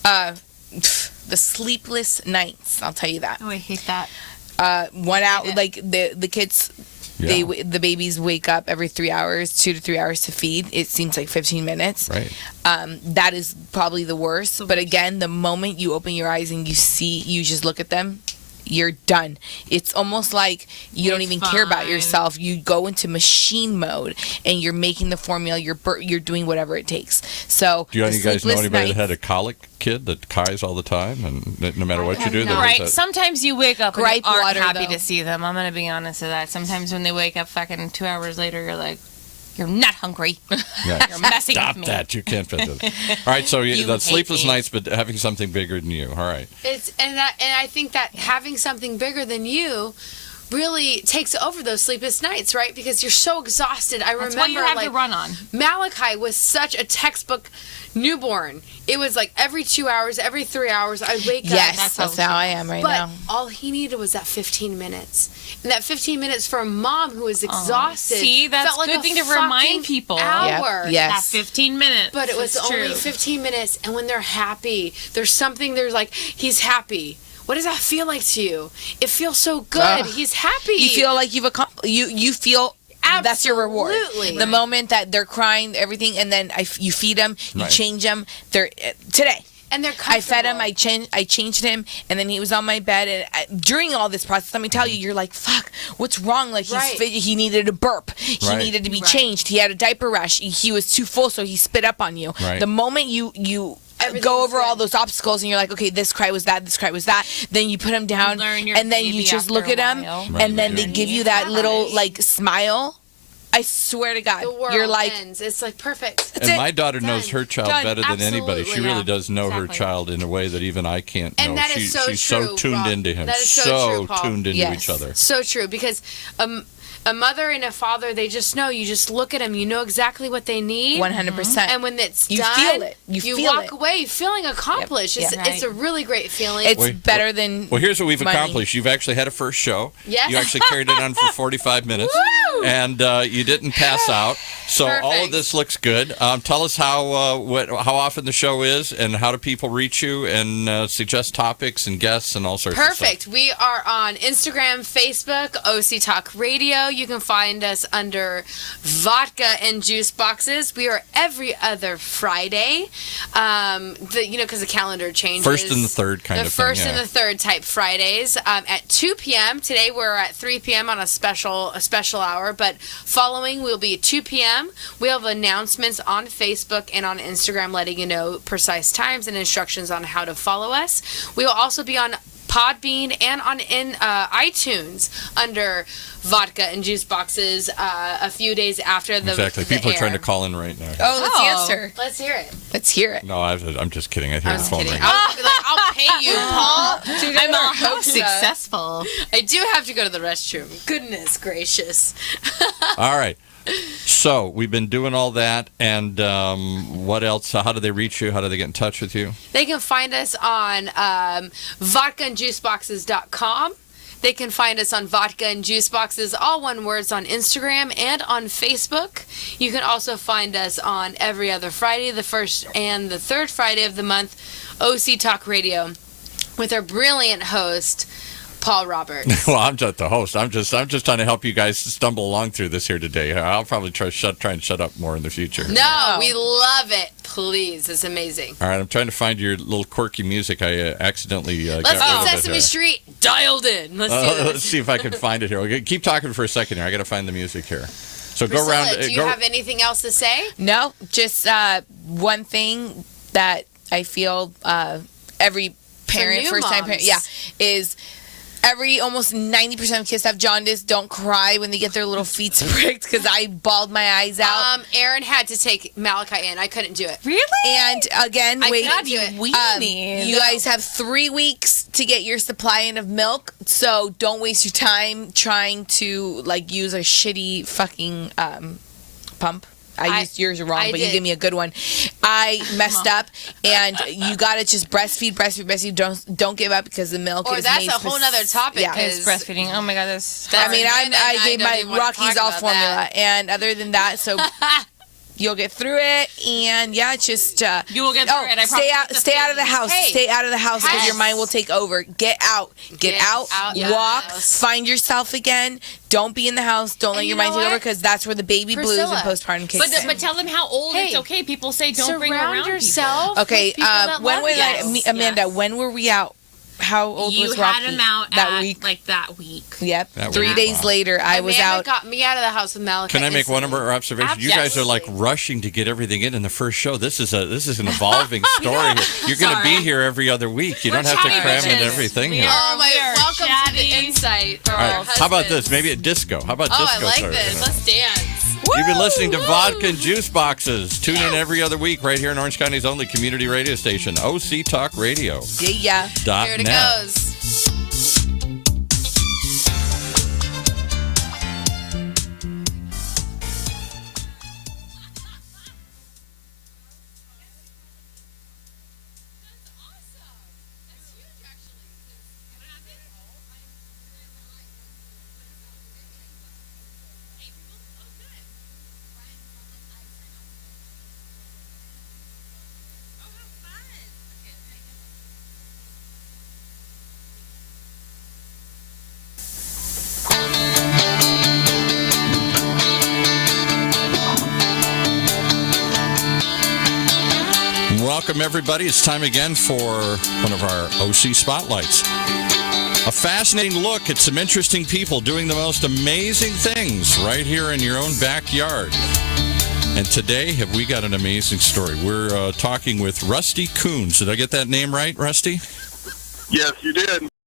The sleepless nights. I'll tell you that. Oh, I hate that. 1 hour, like the kids. Yeah. The babies wake up every 3 hours, 2 to 3 hours to feed. It seems like 15 minutes. Right. That is probably the worst. But again, the moment you open your eyes and you just look at them, you're done. It's almost like you don't It's even care about fine. yourself. You go into machine mode and you're making the formula. You're doing whatever it takes. So Do you the guys know sleepless anybody nights- that had a colic kid that cries all the time, and that no matter what you do, not. Right. there's that- Sometimes you wake up and Gripe you aren't water, happy though. to see them. I'm gonna be honest with that. Sometimes when they wake up fucking 2 hours later, you're like, you're not hungry. Yeah. You're messing Stop with me. that! You can't fit it. All right, so You the hate sleepless me. nights, but having something bigger than you. All right. It's and I think that having something bigger than you really takes over those sleepless nights, right? Because you're so exhausted. I That's remember what you have like to run on. Malachi was such a textbook newborn. It was like every 2 hours, every 3 hours, I'd wake up. Yes, that's how I am right But now. all he needed was that 15 minutes. And that 15 minutes for a mom who was exhausted. See, that's felt like a good thing to remind fucking people. Hour. Yep. Yes. That 15 minutes. But it was That's only true. 15 minutes, and when they're happy, there's like, he's happy. What does that feel like to you? It feels so good. Ugh. He's happy. You feel like you've accomplished. You feel. That's your reward. Absolutely. The moment that they're crying, everything, and then you feed them, you Right. change them. They're today. And they're I fed him. comfortable. I changed him, and then he was on my bed. And during all this process, let me tell you, you're like, "Fuck, what's wrong?" Like Right. he needed a burp. He Right. needed to be Right. changed. He had a diaper rash. He was too full, so he spit up on you. Right. The moment you Everything's go over all good. those obstacles, and you're like, "Okay, this cry was that. This cry was that." Then you put him down, learn your and then you baby just after look a at him, while. Right. and then they Right. give you that little Right. like smile. I swear to God, The world you're like, ends. It's like perfect. And it. my daughter knows Done. her child Done. better than anybody. She Absolutely. really Yeah. does know her Exactly. child in a way that even I can't And know. that is so she's true, so tuned Rob. into him. That is so true, Paul. tuned into Yes. each other. So true, because a mother and a father, they just know. You just look at them. You know exactly what they need. 100%. And when it's You done, feel it. You feel walk it. away feeling accomplished. Yep. It's Yeah. a really great feeling. It's Wait, better than. Well, here's what we've money. accomplished. You've actually had a first show. Yes. You actually carried it on for 45 minutes. And you didn't pass out. So all of Perfect. this looks good. Tell us how often the show is and how do people reach you and suggest topics and guests and all sorts of stuff. Perfect. We are on Instagram, Facebook, OC Talk Radio. You can find us under Vodka and Juice Boxes. We are every other Friday. Because the calendar changes. First and the third kind the of thing. first Yeah. and the third type Fridays at 2 p.m. Today we're at 3 p.m. on a special hour, but following will be at 2 p.m. We have announcements on Facebook and on Instagram letting you know precise times and instructions on how to follow us. We will also be on Podbean and on iTunes under Vodka and Juice Boxes a few days after the Exactly. the People are trying to air. call in right now. Oh, let's Oh. answer. Let's hear it. Let's hear it. No, I'm just kidding. I hear I'm the just phone kidding. ring. I'll pay you, Paul. I'm all hope so. successful. I do have to go to the restroom. Goodness gracious. All right. So we've been doing all that, and what else? How do they reach you? How do they get in touch with you? They can find us on vodkaandjuiceboxes.com. They can find us on Vodka and Juice Boxes, all one words, on Instagram and on Facebook. You can also find us on every other Friday, the first and the third Friday of the month, OC Talk Radio, with our brilliant host, Paul Roberts. Well, I'm just the host. I'm just trying to help you guys stumble along through this here today. I'll probably try and shut up more in the future. No, we love it. Please, it's amazing. All right, I'm trying to find your little quirky music. I accidentally got Let's rid of get it Sesame there. Street dialed in. Let's do this. Let's see if I can find it here. Okay, keep talking for a second here. I got to find the music here. So go Priscilla, around. do you have anything else to say? No, just one thing that I feel every parent, new first-time parent, moms. is almost 90% of kids have jaundice. Don't cry when they get their little feet pricked, because I bawled my eyes out. Aaron had to take Malachi in. I couldn't do it. Really? And again, I wait, cannot do it. you guys have 3 weeks to get your supply in of milk, so don't waste your time trying to use a shitty fucking pump. I used yours wrong, but you did. gave me a good one. I messed up, and you gotta just breastfeed. Don't give up, because the milk Or is that's made a whole nother topic. Yeah. 'cause It's breastfeeding. Oh my God, that's. that's- I mean, Amanda and I gave don't my even wanna Rockies talk all about formula, that. and other than that, so you'll get through it, and just You will get through it. I stay promise. out, stay out of the house, Hey. stay out of the house, because your Yes. mind will take over. Get out, Get out, walk, yes. find yourself again. Don't be in the house. Don't let And your you mind know take over, what? because that's where the baby blues and Priscilla. postpartum kicks in. But tell them how old Hey, it's okay. People say don't bring Surround around yourself. Okay, with people that when love was you. Amanda? Yes. When were we out? How old You was had Rocky? him out that at, week. like that week. Yep. That 3 week. days Wow. later, I was Amanda out. got me out of the house with Malachi. Can I make one instantly. more observation? You guys are like rushing to get everything in the first show. This is an evolving story here. You're going to be here every other week. You don't have to chatty cram in bitches. everything We here. are- Oh my! We are Welcome to the chatty. insight. For All our right. How about husbands. this? Maybe a disco. How about Oh, disco? I like start? this. Let's dance. You've been listening to Vodka and Juice Boxes. Tune in every other week right here in Orange County's only community radio station, OC Talk Radio. Yeah. Here it goes. Welcome, everybody. It's time again for one of our OC Spotlights. A fascinating look at some interesting people doing the most amazing things right here in your own backyard. And today, have we got an amazing story. We're talking with Rusty Coons. Did I get that name right, Rusty? Yes, you did.